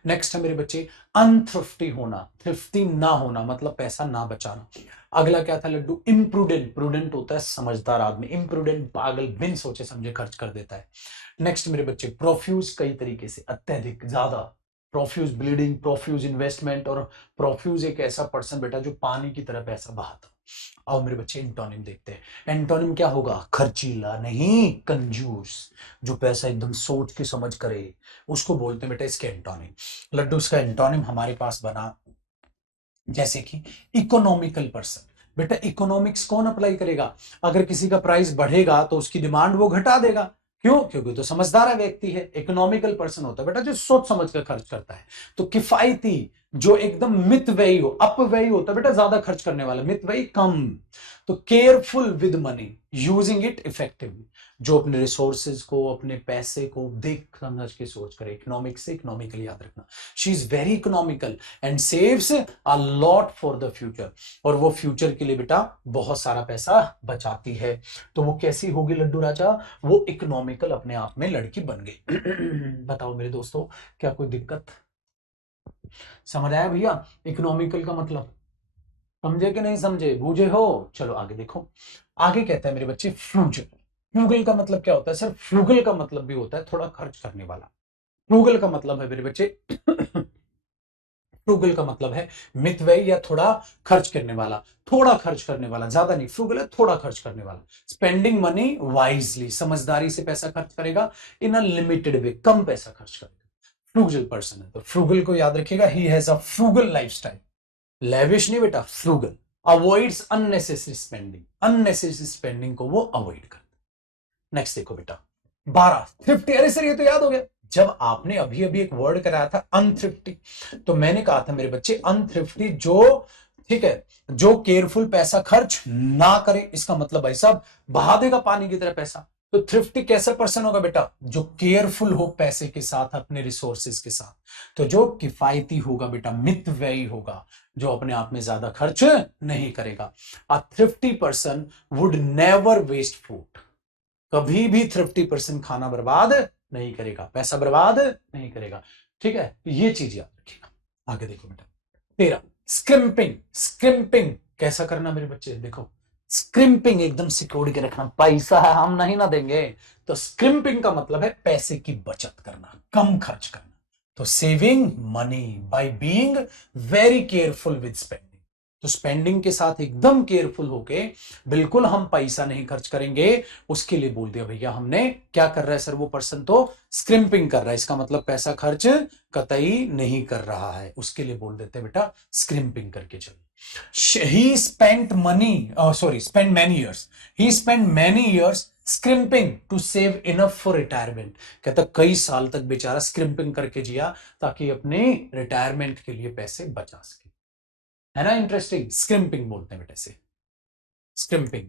नेक्स्ट है मेरे बच्चे, अनथ्रिफ्टी होना, थ्रिफ्टी ना होना मतलब पैसा ना बचाना। अगला क्या था लड्डू, इम्प्रूडेंट। प्रूडेंट होता है समझदार आदमी, इम्प्रूडेंट पागल, बिन सोचे समझे खर्च कर देता है। नेक्स्ट मेरे बच्चे, प्रोफ्यूज कई तरीके से, अत्यधिक, ज्यादा। प्रोफ्यूज ब्लीडिंग, प्रोफ्यूज इन्वेस्टमेंट, और प्रोफ्यूज एक ऐसा पर्सन बेटा जो पानी की तरह पैसा बहाता। आओ मेरे बच्चे एंटोनिम देखते हैं। एंटोनिम क्या होगा, खर्चीला नहीं, कंजूस। जो पैसा एकदम सोच के समझ करे उसको बोलते हैं बेटा इसके एंटोनिम। लड्डू उसका एंटोनिम हमारे पास बना जैसे कि इकोनॉमिकल पर्सन। बेटा इकोनॉमिक्स कौन अप्लाई करेगा, अगर किसी का प्राइस बढ़ेगा तो उसकी डिमांड वो घटा देगा। क्यों, क्योंकि तो समझदार व्यक्ति है। इकोनॉमिकल पर्सन होता है बेटा जो सोच समझ कर खर्च करता है। तो किफायती, जो एकदम मितव्ययी हो, अपव्ययी होता है बेटा ज्यादा खर्च करने वाला, मितव्ययी कम। तो careful with money, using it effectively, जो अपने रिसोर्सेज को, अपने पैसे को देख समझ के सोच करे। इकोनॉमिक्स से इकोनॉमिकल याद रखना। She is very economical and saves a lot for the future, और वो फ्यूचर के लिए बेटा बहुत सारा पैसा बचाती है। तो वो कैसी होगी लड्डू राजा, वो इकोनॉमिकल अपने आप में लड़की बन गई। बताओ मेरे दोस्तों, क्या कोई दिक्कत, समझ आया भैया इकोनॉमिकल का मतलब, समझे कि नहीं समझे, बूझे हो। चलो आगे देखो, आगे कहता है मेरे बच्चे फ्रूगल। फ्रूगल का मतलब क्या होता है सर, फ्रूगल का मतलब भी होता है थोड़ा खर्च करने वाला। फ्रूगल का मतलब है मेरे बच्चे फ्रूगल का मतलब है मितव्ययी या थोड़ा खर्च करने वाला, थोड़ा खर्च करने वाला, ज्यादा नहीं। फ्रूगल है थोड़ा खर्च करने वाला। स्पेंडिंग मनी वाइजली, समझदारी से पैसा खर्च करेगा। इन अ लिमिटेड वे, कम पैसा खर्च करेगा। फ्रूगल पर्सन है, तो फ्रूगल को याद रखिएगा, he has a frugal lifestyle. Lavish नहीं बेटा, frugal. Avoids unnecessary spending, unnecessary spending को वो अवॉइड करता। नेक्स्ट देखो बेटा 12, थ्रिफ्टी। अरे सर ये तो याद हो गया, जब आपने अभी अभी एक वर्ड कराया था अनथ्रिफ्टी, तो मैंने कहा था मेरे बच्चे अनथ्रिफ्टी जो, ठीक है, जो केयरफुल पैसा खर्च ना करे, इसका मतलब भाई साहब बहा देगा पानी की तरह पैसा। तो थ्रिफ्टी कैसा पर्सन होगा बेटा, जो केयरफुल हो पैसे के साथ, अपने रिसोर्सेज के साथ। तो जो किफायती होगा बेटा, मितव्ययी होगा, जो अपने आप में ज्यादा खर्च नहीं करेगा। A thrifty person would never waste food, कभी भी थ्रिफ्टी पर्सन खाना बर्बाद नहीं करेगा, पैसा बर्बाद नहीं करेगा। ठीक है, ये चीज याद रखिएगा। आगे देखो बेटा 13, स्क्रिम्पिंग। स्क्रिम्पिंग कैसा करना मेरे बच्चे, देखो स्क्रिम्पिंग एकदम सिक्योर के रखना, पैसा है हम नहीं ना देंगे। तो स्क्रिम्पिंग का मतलब है पैसे की बचत करना, कम खर्च करना। तो saving money by being very careful with spending. तो स्पेंडिंग के साथ एकदम केयरफुल होके बिल्कुल हम पैसा नहीं खर्च करेंगे, उसके लिए बोल दिया भैया हमने। क्या कर रहा है सर वो पर्सन, तो स्क्रिम्पिंग कर रहा है, इसका मतलब पैसा खर्च कतई नहीं कर रहा है, उसके लिए बोल देते हैं बेटा स्क्रिम्पिंग करके चलो। He spent money, spent many years. He spent many years scrimping to save enough for retirement. कहता कई साल तक बेचारा स्क्रिम्पिंग करके जिया ताकि अपने रिटायरमेंट के लिए पैसे बचा सके। है ना इंटरेस्टिंग, स्क्रिम्पिंग बोलते हैं बेटे से, स्क्रिम्पिंग।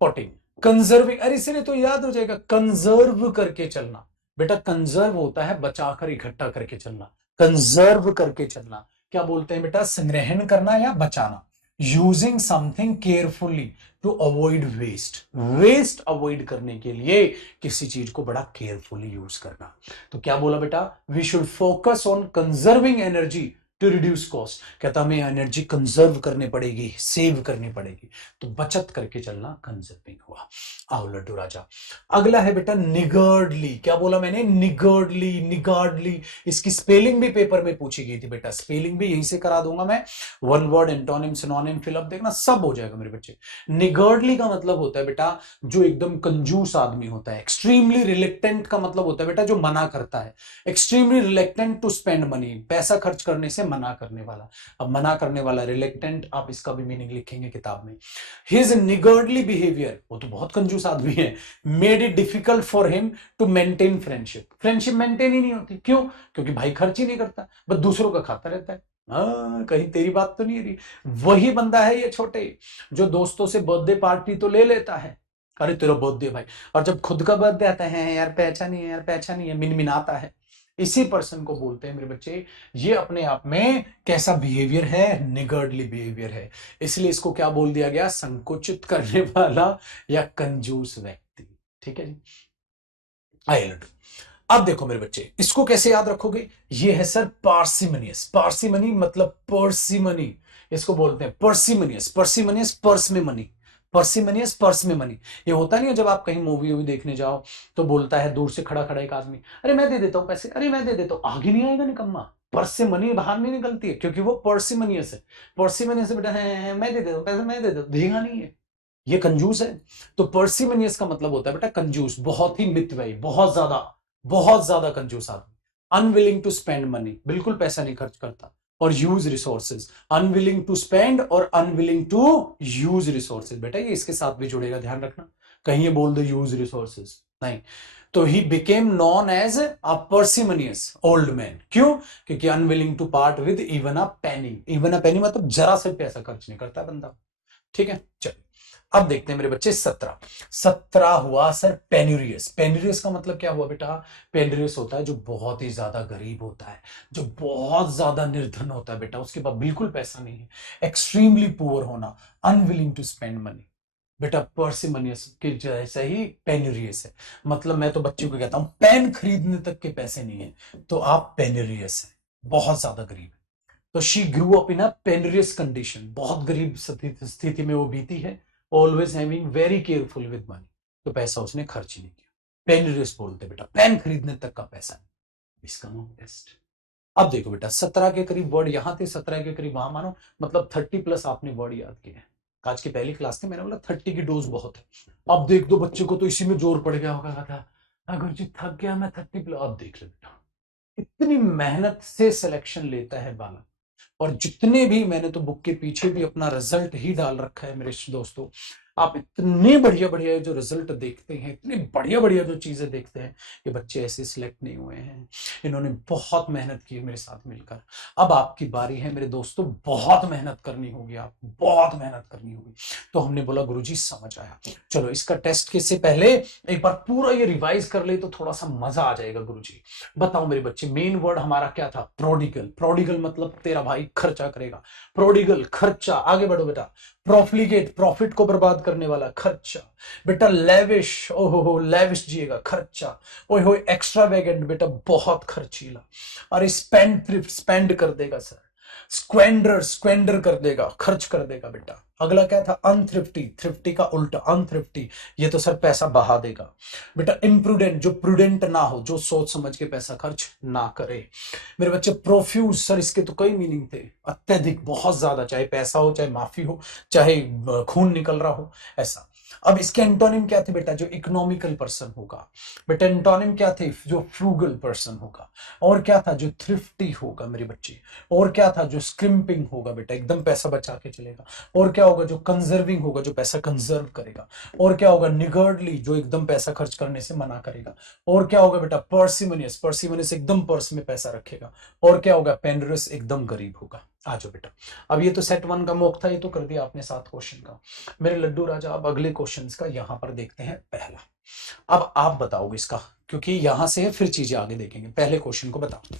14, कंजर्विंग। अरे इसलिए तो याद हो जाएगा, कंजर्व करके चलना। बेटा कंजर्व होता है बचाकर इकट्ठा करके चलना, कंजर्व करके चलना क्या बोलते हैं बेटा, संग्रहण करना या बचाना। Using something carefully to avoid waste, waste avoid करने के लिए किसी चीज को बड़ा केयरफुली यूज करना। तो क्या बोला बेटा, we should focus on conserving energy to reduce cost, कहता हमें एनर्जी कंजर्व करनी पड़ेगी, सेव करनी पड़ेगी, तो बचत करके चलना कंजर्विंग हुआ। आओ लड्डू राजा, अगला है बेटा निगर्डली। क्या बोला मैंने? निगर्डली, निगार्डली। इसकी स्पेलिंग भी पेपर में पूछी गई थी बेटा, स्पेलिंग भी यहीं से करा दूंगा मैं। One word, antonym, synonym, fill up, देखना सब हो जाएगा मेरे बच्चे। निगर्डली का मतलब होता है बेटा जो एकदम कंजूस आदमी होता है। एक्सट्रीमली रिलेक्टेंट का मतलब होता है बेटा जो मना करता है। Extremely reluctant to spend money, पैसा खर्च करने से मना करने वाला। अब मना करने वाला रिलेक्टेंट, आप इसका भी मीनिंग लिखेंगे किताब में। हिज निगर्डली बिहेवियर, वो तो बहुत कंजूस आदमी है, made it difficult for him to maintain friendship. Friendship maintain ही नहीं होती, क्यों? क्योंकि भाई खर्च ही नहीं करता, बस दूसरों का खाता रहता है। कहीं तेरी बात तो नहीं रही। वही बंदा है ये छोटे, जो दोस्तों से बर्थडे पार्टी तो ले लेता है, अरे तेरा बर्थडे भाई, और जब खुद का बर्थडे आता है, यार पैसा नहीं है, यार पैसा नहीं है, मिनमिनाता है। इसी पर्सन को बोलते हैं मेरे बच्चे, ये अपने आप में कैसा बिहेवियर है? निगर्डली बिहेवियर है। इसलिए इसको क्या बोल दिया गया? संकुचित करने वाला या कंजूस व्यक्ति। ठीक है जी, आइए लड्डू। अब देखो मेरे बच्चे, इसको कैसे याद रखोगे? ये है सर पार्सिमनियस। पार्सिमनी मतलब पर्सिमनी, इसको बोलते हैं पर्सिमनियस। पर्सिमनियस, पर्स में मनी। पर्सिमनियस, पर्स में मनी। ये होता नहीं है जब आप कहीं मूवी वूवी देखने जाओ तो बोलता है दूर से खड़ा खड़ा एक आदमी, अरे मैं दे देता हूं पैसे, अरे मैं दे देता हूं, आगे नहीं आएगा निकम्मा। पर्स से मनी बाहर नहीं निकलती है, क्योंकि वो पर्सिमनियस है। पर्सिमनियस बेटा है, मैं दे देता हूं पैसे, मैं दे देता हूं, देगा नहीं है, ये कंजूस है। तो पर्सिमनियस का मतलब होता है बेटा कंजूस, बहुत ही मितव्ययी, बहुत ज्यादा कंजूस आदमी। अनविलिंग टू स्पेंड मनी, बिल्कुल पैसा नहीं खर्च करता। और use resources, unwilling to spend और अनविलिंग टू यूज रिसोर्सेज, बेटा ये इसके साथ भी जुड़ेगा, ध्यान रखना। कहीं ये बोल दो यूज रिसोर्सेज, नहीं। तो he became known as a parsimonious old man, क्यों? क्योंकि unwilling to part with even a penny. Even a penny मतलब जरा से पैसा खर्च नहीं करता बंदा। ठीक है, चलो अब देखते हैं मेरे बच्चे 17। 17 हुआ सर पेन्यूरियस। पेन्यूरियस का मतलब क्या हुआ बेटा? पेन्यूरियस होता है जो बहुत ही ज्यादा गरीब होता है, जो बहुत ज्यादा निर्धन होता है बेटा, उसके पास बिल्कुल पैसा नहीं है। एक्सट्रीमली पुअर होना, अनविलिंग टू स्पेंड मनी। बेटा पर्सिमनियस के जैसे ही पेन्यूरियस है, मतलब मैं तो बच्चे को कहता हूं पेन खरीदने तक के पैसे नहीं है तो आप पेन्यूरियस है, बहुत ज्यादा गरीब। तो she grew up in a penurious condition, बहुत गरीब स्थिति में वो बीती है। Always having very careful with money, तो पैसा उसने खर्च ही नहीं किया। पेनरियस बोलते बेटा, पेन खरीदने तक का पैसा नहीं। इसका नो टेस्ट। अब देखो बेटा 17 के करीब वर्ड यहां थे, 17 के करीब वहां, मानो मतलब 30 प्लस आपने वर्ड याद किए हैं। आज की पहली क्लास थी, मैंने बोला 30 की डोज बहुत है। अब देख दो बच्चे को तो इसी में जोर पड़ गया होगा, था गुरु जी थक गया मैं 30 प्लस। अब देख लो बेटा इतनी मेहनत से सिलेक्शन लेता है बालक, और जितने भी मैंने तो बुक के पीछे भी अपना रिजल्ट ही डाल रखा है मेरे दोस्तों। आप इतने बढ़िया बढ़िया जो रिजल्ट देखते हैं, इतने बढ़िया बढ़िया जो चीजें देखते हैं, ये बच्चे ऐसे सिलेक्ट नहीं हुए हैं, इन्होंने बहुत मेहनत की है मेरे साथ मिलकर। अब आपकी बारी है मेरे दोस्तों, बहुत मेहनत करनी होगी, आप बहुत मेहनत करनी होगी। तो हमने बोला गुरुजी समझ आया, चलो इसका टेस्ट के से पहले एक बार पूरा ये रिवाइज कर ले तो थोड़ा सा मजा आ जाएगा। गुरुजी बताओ मेरे बच्चे, मेन वर्ड हमारा क्या था? प्रोडिगल। प्रोडिगल मतलब तेरा भाई खर्चा करेगा, प्रोडिगल खर्चा। आगे बढ़ो बेटा। प्रोफ्लिगेट, प्रॉफिट को बर्बाद करने वाला, खर्चा। बेटा लेविश, ओहो लेविश जिएगा, खर्चा। ओए हो एक्स्ट्रा वेगेंट, बेटा बहुत खर्चीला। और स्पेंड थ्रिफ्ट, स्पेंड कर देगा सर। स्क्वेंडर, स्क्वेंडर कर देगा, खर्च कर देगा बेटा। अगला क्या था? अनथ्रिफ्टी, थ्रिफ्टी का उल्टा अनथ्रिफ्टी, ये तो सर पैसा बहा देगा। बेटा इम्प्रूडेंट, जो प्रूडेंट ना हो, जो सोच समझ के पैसा खर्च ना करे। मेरे बच्चे प्रोफ्यूज, सर इसके तो कई मीनिंग थे, अत्यधिक, बहुत ज्यादा, चाहे पैसा हो, चाहे माफी हो, चाहे खून निकल रहा हो, ऐसा। अब इसके एंटोनिम क्या थे बेटा? जो इकोनॉमिकल पर्सन होगा। बेटा एंटोनिम क्या थे? जो फ्रूगल पर्सन होगा। और क्या था? जो थ्रिफ्टी होगा मेरे बच्चे। और क्या था? जो स्क्रिम्पिंग होगा, बेटा एकदम पैसा बचा के चलेगा। और क्या होगा? जो कंजर्विंग होगा, जो पैसा कंजर्व करेगा। और क्या होगा? निगर्डली, जो एकदम पैसा खर्च करने से मना करेगा। और क्या होगा बेटा? पर्सिमनियस, पर्सिमनियस एकदम पर्स में पैसा रखेगा। और क्या होगा? पेनरस, एकदम गरीब होगा। आ जाओ बेटा, अब ये तो सेट 1 का मॉक था, ये तो कर दिया आपने 7 क्वेश्चन का। मेरे लड्डू राजा अब अगले क्वेश्चंस का यहां पर देखते हैं पहला। अब आप बताओगे इसका, क्योंकि यहां से फिर चीजें आगे देखेंगे। पहले क्वेश्चन को बताओ।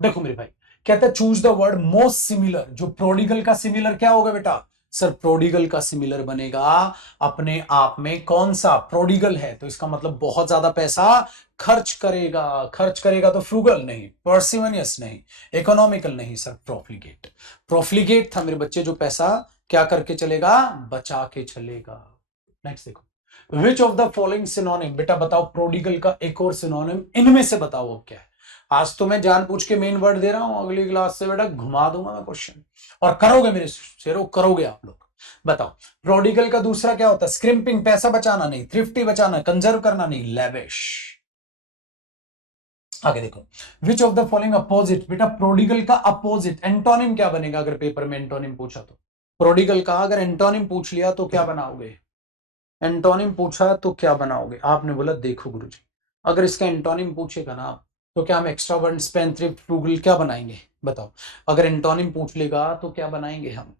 देखो मेरे भाई, कहता है choose the word most similar. जो प्रोडिगल का सिमिलर क्या होगा बेटा? सर प्रोडिगल का सिमिलर बनेगा अपने आप में कौन सा? प्रोडिगल है तो इसका मतलब बहुत ज्यादा पैसा खर्च करेगा। खर्च करेगा तो फ्रूगल नहीं, पर्सिवनियस नहीं, इकोनॉमिकल नहीं सर, प्रोफ्लिगेट। प्रोफ्लिगेट था मेरे बच्चे, जो पैसा क्या करके चलेगा? बचा के चलेगा। नेक्स्ट देखो, विच ऑफ द फॉलोइंग सिनोनिम, बेटा बताओ प्रोडिगल का एक और सिनोनिम इनमें से बताओ अब क्या है। आज तो मैं जानबूझ के मेन वर्ड दे रहा हूं, अगली क्लास से बेटा घुमा दूंगा मैं क्वेश्चन, और करोगे मेरे शेरों, करोगे आप लोग। बताओ प्रोडिगल का दूसरा क्या होता है? स्क्रिम्पिंग, पैसा बचाना नहीं, थ्रिफ्टी बचाना, कंजर्व करना नहीं, लेविश। आगे देखो, विच ऑफ द फॉलोइंग अपोजिट, बेटा प्रोडिगल का अपोजिट एंटोनिम क्या बनेगा अगर पेपर में एंटोनिम पूछा तो? प्रोडिगल का अगर एंटोनिम पूछ लिया तो क्या बनाओगे? एंटोनिम पूछा तो क्या बनाओगे? आपने बोला देखो गुरुजी, अगर इसका एंटोनिम पूछेगा ना तो क्या हम एक्स्ट्रावर्ट, स्पेंथ्रिफ्ट, फ्रूगल क्या बनाएंगे? बताओ, अगर एंटोनिम पूछ लेगा तो क्या बनाएंगे हम?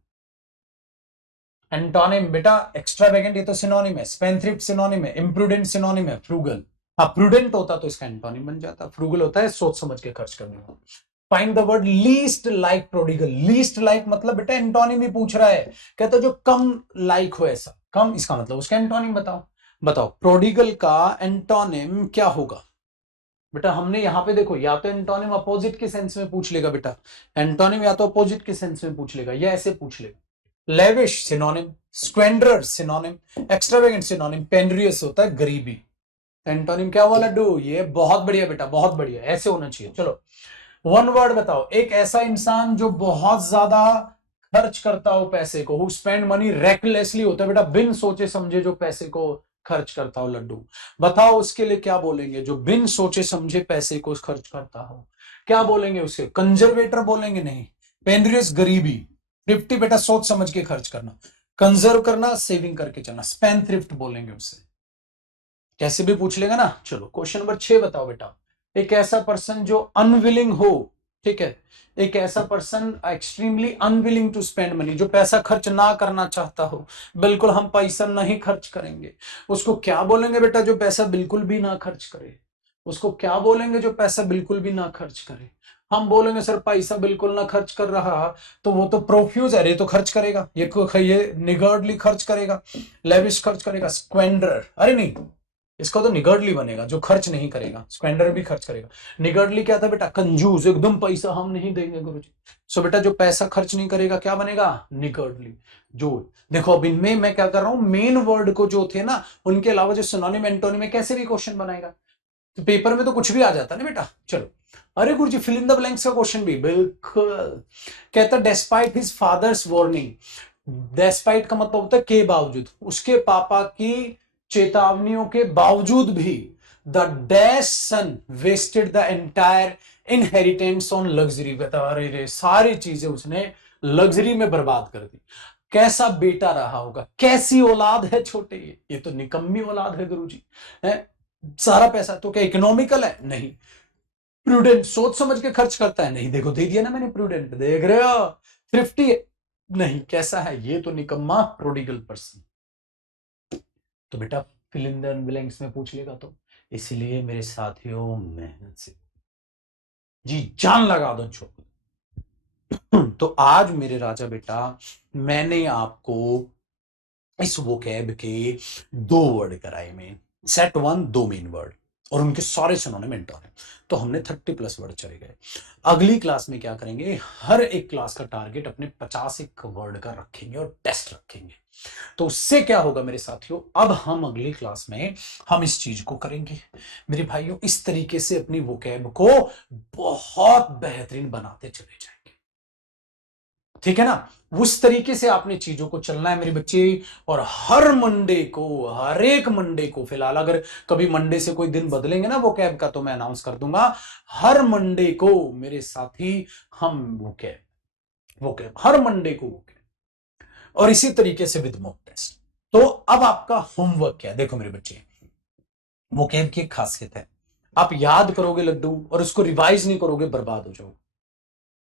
एंटोनिम बेटा एक्स्ट्रावेगेंट ये तो सिनोनिम है, स्पेंथ्रिफ्ट सिनोनिम है, इम्प्रूडेंट सिनोनिम है, फ्रूगल। हाँ प्रूडेंट होता तो इसका एंटोनिम बन जाता, फ्रूगल होता है सोच समझ के खर्च करने वाला। Find the word least like prodigal. Least like मतलब बेटा एंटोनिम ही पूछ रहा है, कहता जो कम लाइक हो ऐसा, कम, इसका मतलब उसका एंटोनिम बताओ। बताओ प्रोडिगल का एंटोनिम क्या होगा? बेटा हमने यहां पे देखो, या तो एंटोनिम अपोजिट के सेंस में पूछ लेगा बेटा, एंटोनिम या तो अपोजिट के सेंस में पूछ लेगा या ऐसे पूछ लेगा। Lavish synonym, squander synonym, extravagant synonym, penurious होता है गरीबी। एंटोनिम क्या हुआ लड्डू? ये बहुत बढ़िया बेटा, बहुत बढ़िया, ऐसे होना चाहिए। चलो वन वर्ड बताओ, एक ऐसा इंसान जो बहुत ज्यादा खर्च करता हो पैसे को, हु स्पेंड मनी रेकलेसली होता है बेटा, बिन सोचे समझे जो पैसे को खर्च करता हो। लड्डू बताओ उसके लिए क्या बोलेंगे? जो बिन सोचे समझे पैसे को खर्च करता हो, क्या बोलेंगे उसे? कंजर्वेटर बोलेंगे? नहीं, पेनरियस गरीबी, थ्रिफ्टी बेटा सोच समझ के खर्च करना, कंजर्व करना सेविंग करके चलना, स्पेंथ्रिफ्ट बोलेंगे उसे, कैसे भी पूछ लेगा ना। चलो क्वेश्चन नंबर 6 बताओ बेटा, एक ऐसा पर्सन जो अनविलिंग हो, ठीक है, एक ऐसा person extremely unwilling to spend money, जो पैसा खर्च ना करना चाहता हो, बिल्कुल हम पैसा नहीं खर्च करेंगे, उसको क्या बोलेंगे बेटा? जो पैसा बिल्कुल भी ना खर्च करे, उसको क्या बोलेंगे जो पैसा बिल्कुल भी ना खर्च करे? हम बोलेंगे सर पैसा बिल्कुल ना खर्च कर रहा तो वो तो प्रोफ्यूज है, ये तो खर्च करेगा, ये निगर्डली खर्च करेगा, लेविश खर्च करेगा, स्क्वेंडर, अरे नहीं, इसका तो निगर्डली बनेगा, जो खर्च नहीं करेगा, स्पेंडर भी खर्च करेगा। निगर्डली क्या था बेटा? कंजूस, एकदम पैसा हम नहीं देंगे गुरुजी। सो बेटा जो पैसा खर्च नहीं करेगा क्या बनेगा? निगर्डली। जो देखो अब इनमें मैं क्या कर रहा हूं, मेन वर्ड को जो थे ना उनके अलावा जो सिनोनिम एंटोनिम में कैसे भी क्वेश्चन बनाएगा, तो पेपर में तो कुछ भी आ जाता ना बेटा। चलो अरे गुरुजी फिल इन द ब्लैंक्स का क्वेश्चन भी बिल्कुल, कहता despite his father's warning. Despite का मतलब होता है के बावजूद, उसके पापा की चेतावनियों के बावजूद भी the dash son wasted the entire inheritance on luxury. बता रहे रे सारी चीजें उसने लग्जरी में बर्बाद कर दी। कैसा बेटा रहा होगा, कैसी औलाद है छोटे, ये तो निकम्मी औलाद है गुरुजी। है सारा पैसा तो क्या इकोनॉमिकल है? नहीं। प्रूडेंट, सोच समझ के खर्च करता है? नहीं, देखो दे दिया ना मैंने प्रूडेंट, देख रहे हो। थ्रिफ्टी नहीं, कैसा है? ये तो निकम्मा प्रोडिगल पर्सन। तो बेटा फिल इन द ब्लैंक्स में पूछ लेगा तो, इसलिए मेरे साथियों मेहनत से जी जान लगा दो जो। तो आज मेरे राजा बेटा मैंने आपको इस वोकैब के 2 वर्ड कराए में, सेट 1 2 मेन वर्ड और उनके सारे सिनोनिम एंटोनिम, तो हमने 30+ वर्ड चले गए। अगली क्लास में क्या करेंगे, हर एक क्लास का टारगेट अपने 50 एक वर्ड का रखेंगे और टेस्ट रखेंगे। तो उससे क्या होगा मेरे साथियों, अब हम अगली क्लास में हम इस चीज को करेंगे मेरे भाइयों, इस तरीके से अपनी वोकैब को बहुत बेहतरीन बनाते चले जाएंगे। ठीक है ना, उस तरीके से आपने चीजों को चलना है मेरे बच्चे। और हर मंडे को, हर एक मंडे को, फिलहाल अगर कभी मंडे से कोई दिन बदलेंगे ना वो कैब का तो मैं अनाउंस कर दूंगा, हर मंडे को मेरे साथी हम वो कैब हर मंडे को वो कैब, और इसी तरीके से विद मॉक टेस्ट। तो अब आपका होमवर्क क्या है? देखो मेरे बच्चे, वो कैब की एक खासियत है, आप याद करोगे लड्डू और उसको रिवाइज नहीं करोगे बर्बाद हो जाओगे।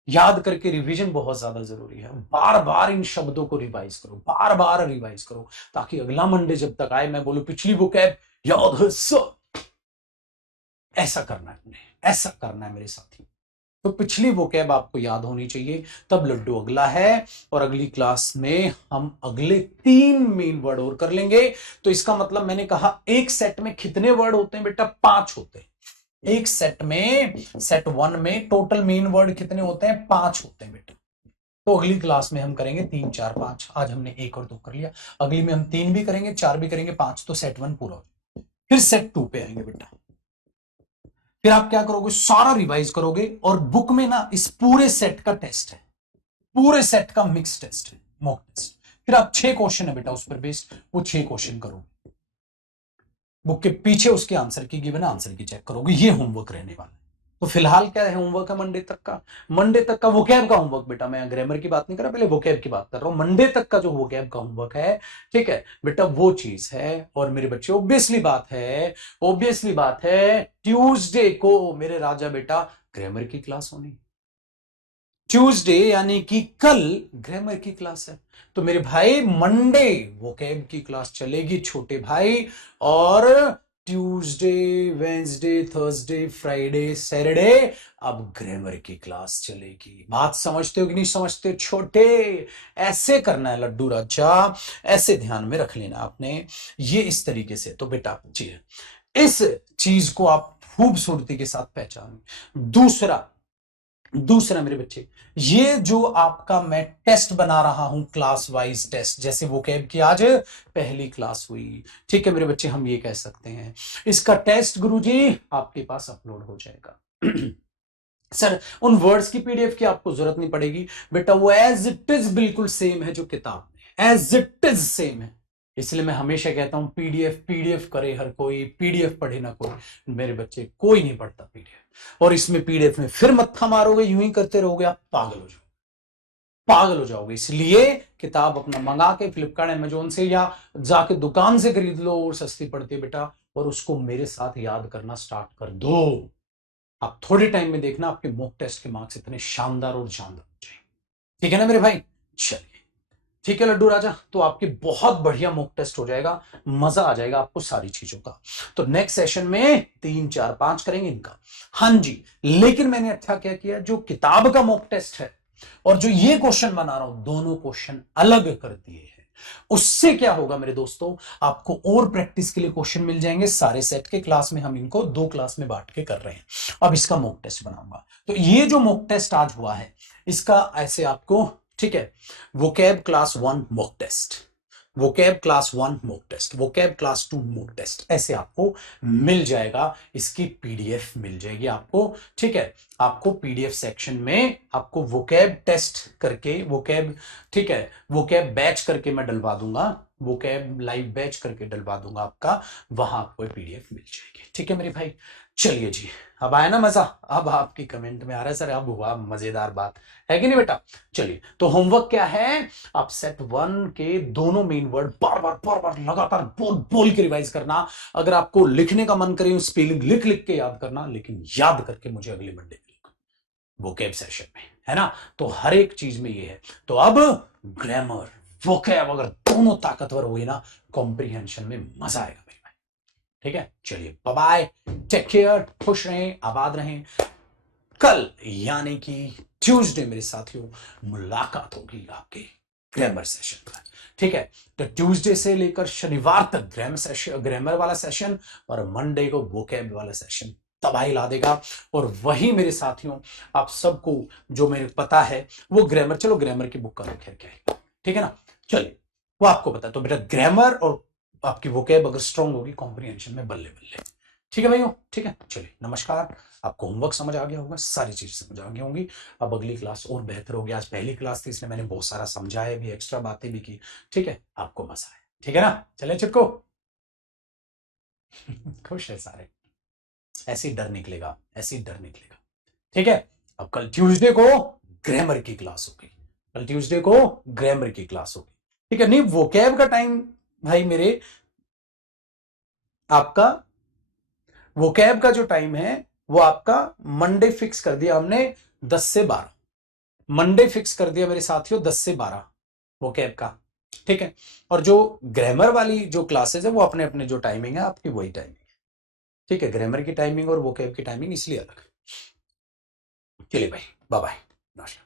याद करके रिवीजन बहुत ज्यादा जरूरी है, बार बार इन शब्दों को रिवाइज करो, बार बार रिवाइज करो, ताकि अगला मंडे जब तक आए मैं बोलूं पिछली वो कैब याद है सब। ऐसा करना है अपने, ऐसा करना है मेरे साथी। तो पिछली वोकैब आपको याद होनी चाहिए, तब लड्डू अगला है। और अगली क्लास में हम अगले 3 मेन वर्ड और कर लेंगे। तो इसका मतलब मैंने कहा एक सेट में कितने वर्ड होते हैं बेटा? 5 होते हैं। एक सेट में, सेट 1 में टोटल मेन वर्ड कितने होते हैं? 5 होते हैं बेटा। तो अगली क्लास में हम करेंगे 3 4 5। आज हमने 1 और 2 कर लिया, अगली में हम 3 भी करेंगे, 4 भी करेंगे, 5। तो सेट 1 पूरा हो जाएगा। फिर सेट 2 पे आएंगे बेटा। फिर आप क्या करोगे? सारा रिवाइज करोगे और बुक में ना इस पूरे सेट का टेस्ट है, पूरे सेट का मिक्स टेस्ट है, मॉक टेस्ट। फिर आप 6 क्वेश्चन है बेटा उस पर बेस्ड, वो 6 क्वेश्चन करोगे। बुक के पीछे उसके आंसर की गिवन आंसर की चेक करोगे। ये होमवर्क रहने वाला है। तो फिलहाल क्या है होमवर्क है मंडे तक का? मंडे तक का वोकैब का होमवर्क बेटा। मैं ग्रामर की बात नहीं कर रहा, पहले वोकैब की बात कर रहा हूं। मंडे तक का जो वोकैब का होमवर्क है, ठीक है बेटा, वो चीज है। और मेरे बच्चे ऑब्वियसली बात है, ऑब्वियसली बात है, ट्यूसडे को मेरे राजा बेटा ग्रामर की क्लास होनी। ट्यूसडे यानी कि कल ग्रामर की क्लास है। तो मेरे भाई मंडे वोकैब की क्लास चलेगी छोटे भाई, और Tuesday, Wednesday, Thursday, Friday, Saturday अब ग्रामर की क्लास चलेगी। बात समझते हो कि नहीं समझते छोटे? ऐसे करना है लड्डू राजा, ऐसे ध्यान में रख लेना आपने, ये इस तरीके से। तो बेटा जी, इस चीज को आप खूबसूरती के साथ पहचान। दूसरा, दूसरा मेरे बच्चे, ये जो आपका मैं टेस्ट बना रहा हूं, क्लास वाइज टेस्ट, जैसे वोकैब की आज पहली क्लास हुई, ठीक है मेरे बच्चे, हम ये कह सकते हैं इसका टेस्ट गुरुजी आपके पास अपलोड हो जाएगा। सर उन वर्ड्स की पीडीएफ की आपको जरूरत नहीं पड़ेगी बेटा, वो एज इट इज बिल्कुल सेम है जो किताब में, एज इट इज सेम है। इसलिए मैं हमेशा कहता हूं पीडीएफ, पीडीएफ करे हर कोई, पीडीएफ पढ़े ना कोई। मेरे बच्चे कोई नहीं पढ़ता पीडीएफ, और इसमें पीडीएफ में फिर मत्था मारोगे, यूं ही करते रहोगे, आप पागल हो जाओगे, पागल हो जाओगे। इसलिए किताब अपना मंगा के फ्लिपकार्ट, अमेजोन से या जाके दुकान से खरीद लो, और सस्ती पड़ती है बेटा, और उसको मेरे साथ याद करना स्टार्ट कर दो। आप थोड़े टाइम में देखना आपके मॉक टेस्ट के मार्क्स इतने शानदार और शानदार हो जाएंगे। ठीक है ना मेरे भाई? चलिए ठीक है लड्डू राजा, तो आपके बहुत बढ़िया मॉक टेस्ट हो जाएगा, मजा आ जाएगा आपको सारी चीजों का। तो नेक्स्ट सेशन में 3 4 5 करेंगे इनका। हाँ जी, लेकिन मैंने अच्छा क्या किया, जो किताब का मॉक टेस्ट है और जो ये क्वेश्चन बना रहा हूं, दोनों क्वेश्चन अलग कर दिए हैं। उससे क्या होगा मेरे दोस्तों, आपको और प्रैक्टिस के लिए क्वेश्चन मिल जाएंगे। सारे सेट के क्लास में हम इनको 2 क्लास में बांट के कर रहे हैं। अब इसका मॉक टेस्ट बनाऊंगा। तो ये जो मॉक टेस्ट आज हुआ है, इसका ऐसे आपको, ठीक है, vocab class 1 mock test, vocab class 1 mock test, vocab class 2 mock test, ऐसे आपको मिल जाएगा। इसकी पीडीएफ मिल जाएगी आपको, ठीक है। आपको पीडीएफ सेक्शन में आपको वोकैब टेस्ट करके, वोकैब, ठीक है, वोकैब बैच करके मैं डलवा दूंगा, वोकैब लाइव बैच करके डलवा दूंगा आपका, वहां आपको पीडीएफ मिल जाएगी। ठीक है मेरे भाई? चलिए जी, अब आया ना मजा? अब आपकी कमेंट में आ रहा है सर अब हुआ मजेदार बात, है कि नहीं बेटा? चलिए, तो होमवर्क क्या है, आप सेट 1 के दोनों मेन वर्ड बार बार लगातार बोल बोल के रिवाइज करना। अगर आपको लिखने का मन करे, स्पेलिंग लिख लिख के याद करना, लेकिन याद करके मुझे अगले मंडे वोकैब सेशन में, है ना? तो हर एक चीज में ये है। तो अब ग्रामर, वोकैब अगर दोनों ताकतवर हुए ना, कॉम्प्रिहेंशन में मजा आएगा मेरे भाई। ठीक है, चलिए बाय बाय, टेक केयर, खुश रहें, आबाद रहें। कल यानी कि ट्यूसडे मेरे साथियों मुलाकात होगी आपके ग्रामर सेशन पर। ठीक है, तो ट्यूसडे से लेकर शनिवार तक ग्रामर सेशन, ग्रामर वाला सेशन, और मंडे को वोकैब वाला सेशन तबाही ला देगा। और वही मेरे साथियों, आप सबको जो मेरे पता है वो ग्रामर, चलो ग्रामर की बुक का तो खैर क्या है, ठीक है ना? चलिए, वो आपको पता है। तो बेटा ग्रामर और आपकी वोकैब अगर स्ट्रांग होगी, कॉम्प्रिहेंशन में बल्ले बल्ले। ठीक है भाइयों, ठीक है, चलिए नमस्कार। आपको होमवर्क समझ आ गया होगा, सारी चीज समझ आ गई होंगी। अब अगली क्लास और बेहतर होगी। आज पहली क्लास थी, इसलिए मैंने बहुत सारा समझाया भी, एक्स्ट्रा बातें भी की। ठीक है, आपको मजा आया, ठीक है ना? चले चिपको। खुश है सारे, ऐसे ही डर निकलेगा, ऐसे ही डर निकलेगा। ठीक है, अब कल ट्यूसडे को ग्रामर की क्लास होगी, कल ट्यूसडे को ग्रामर की क्लास होगी। ठीक है, नहीं वोकैब का टाइम भाई मेरे, आपका वोकैब का जो टाइम है वो आपका मंडे फिक्स कर दिया हमने 10 से 12, मंडे फिक्स कर दिया मेरे साथियों 10 से 12 वोकैब का। ठीक है, और जो ग्रामर वाली जो क्लासेस है वो अपने अपने जो टाइमिंग है आपकी, वही टाइमिंग। ठीक है, ग्रामर की टाइमिंग और वोकैब की टाइमिंग इसलिए अलग है। चलिए भाई, बाय बाय, नमस्कार।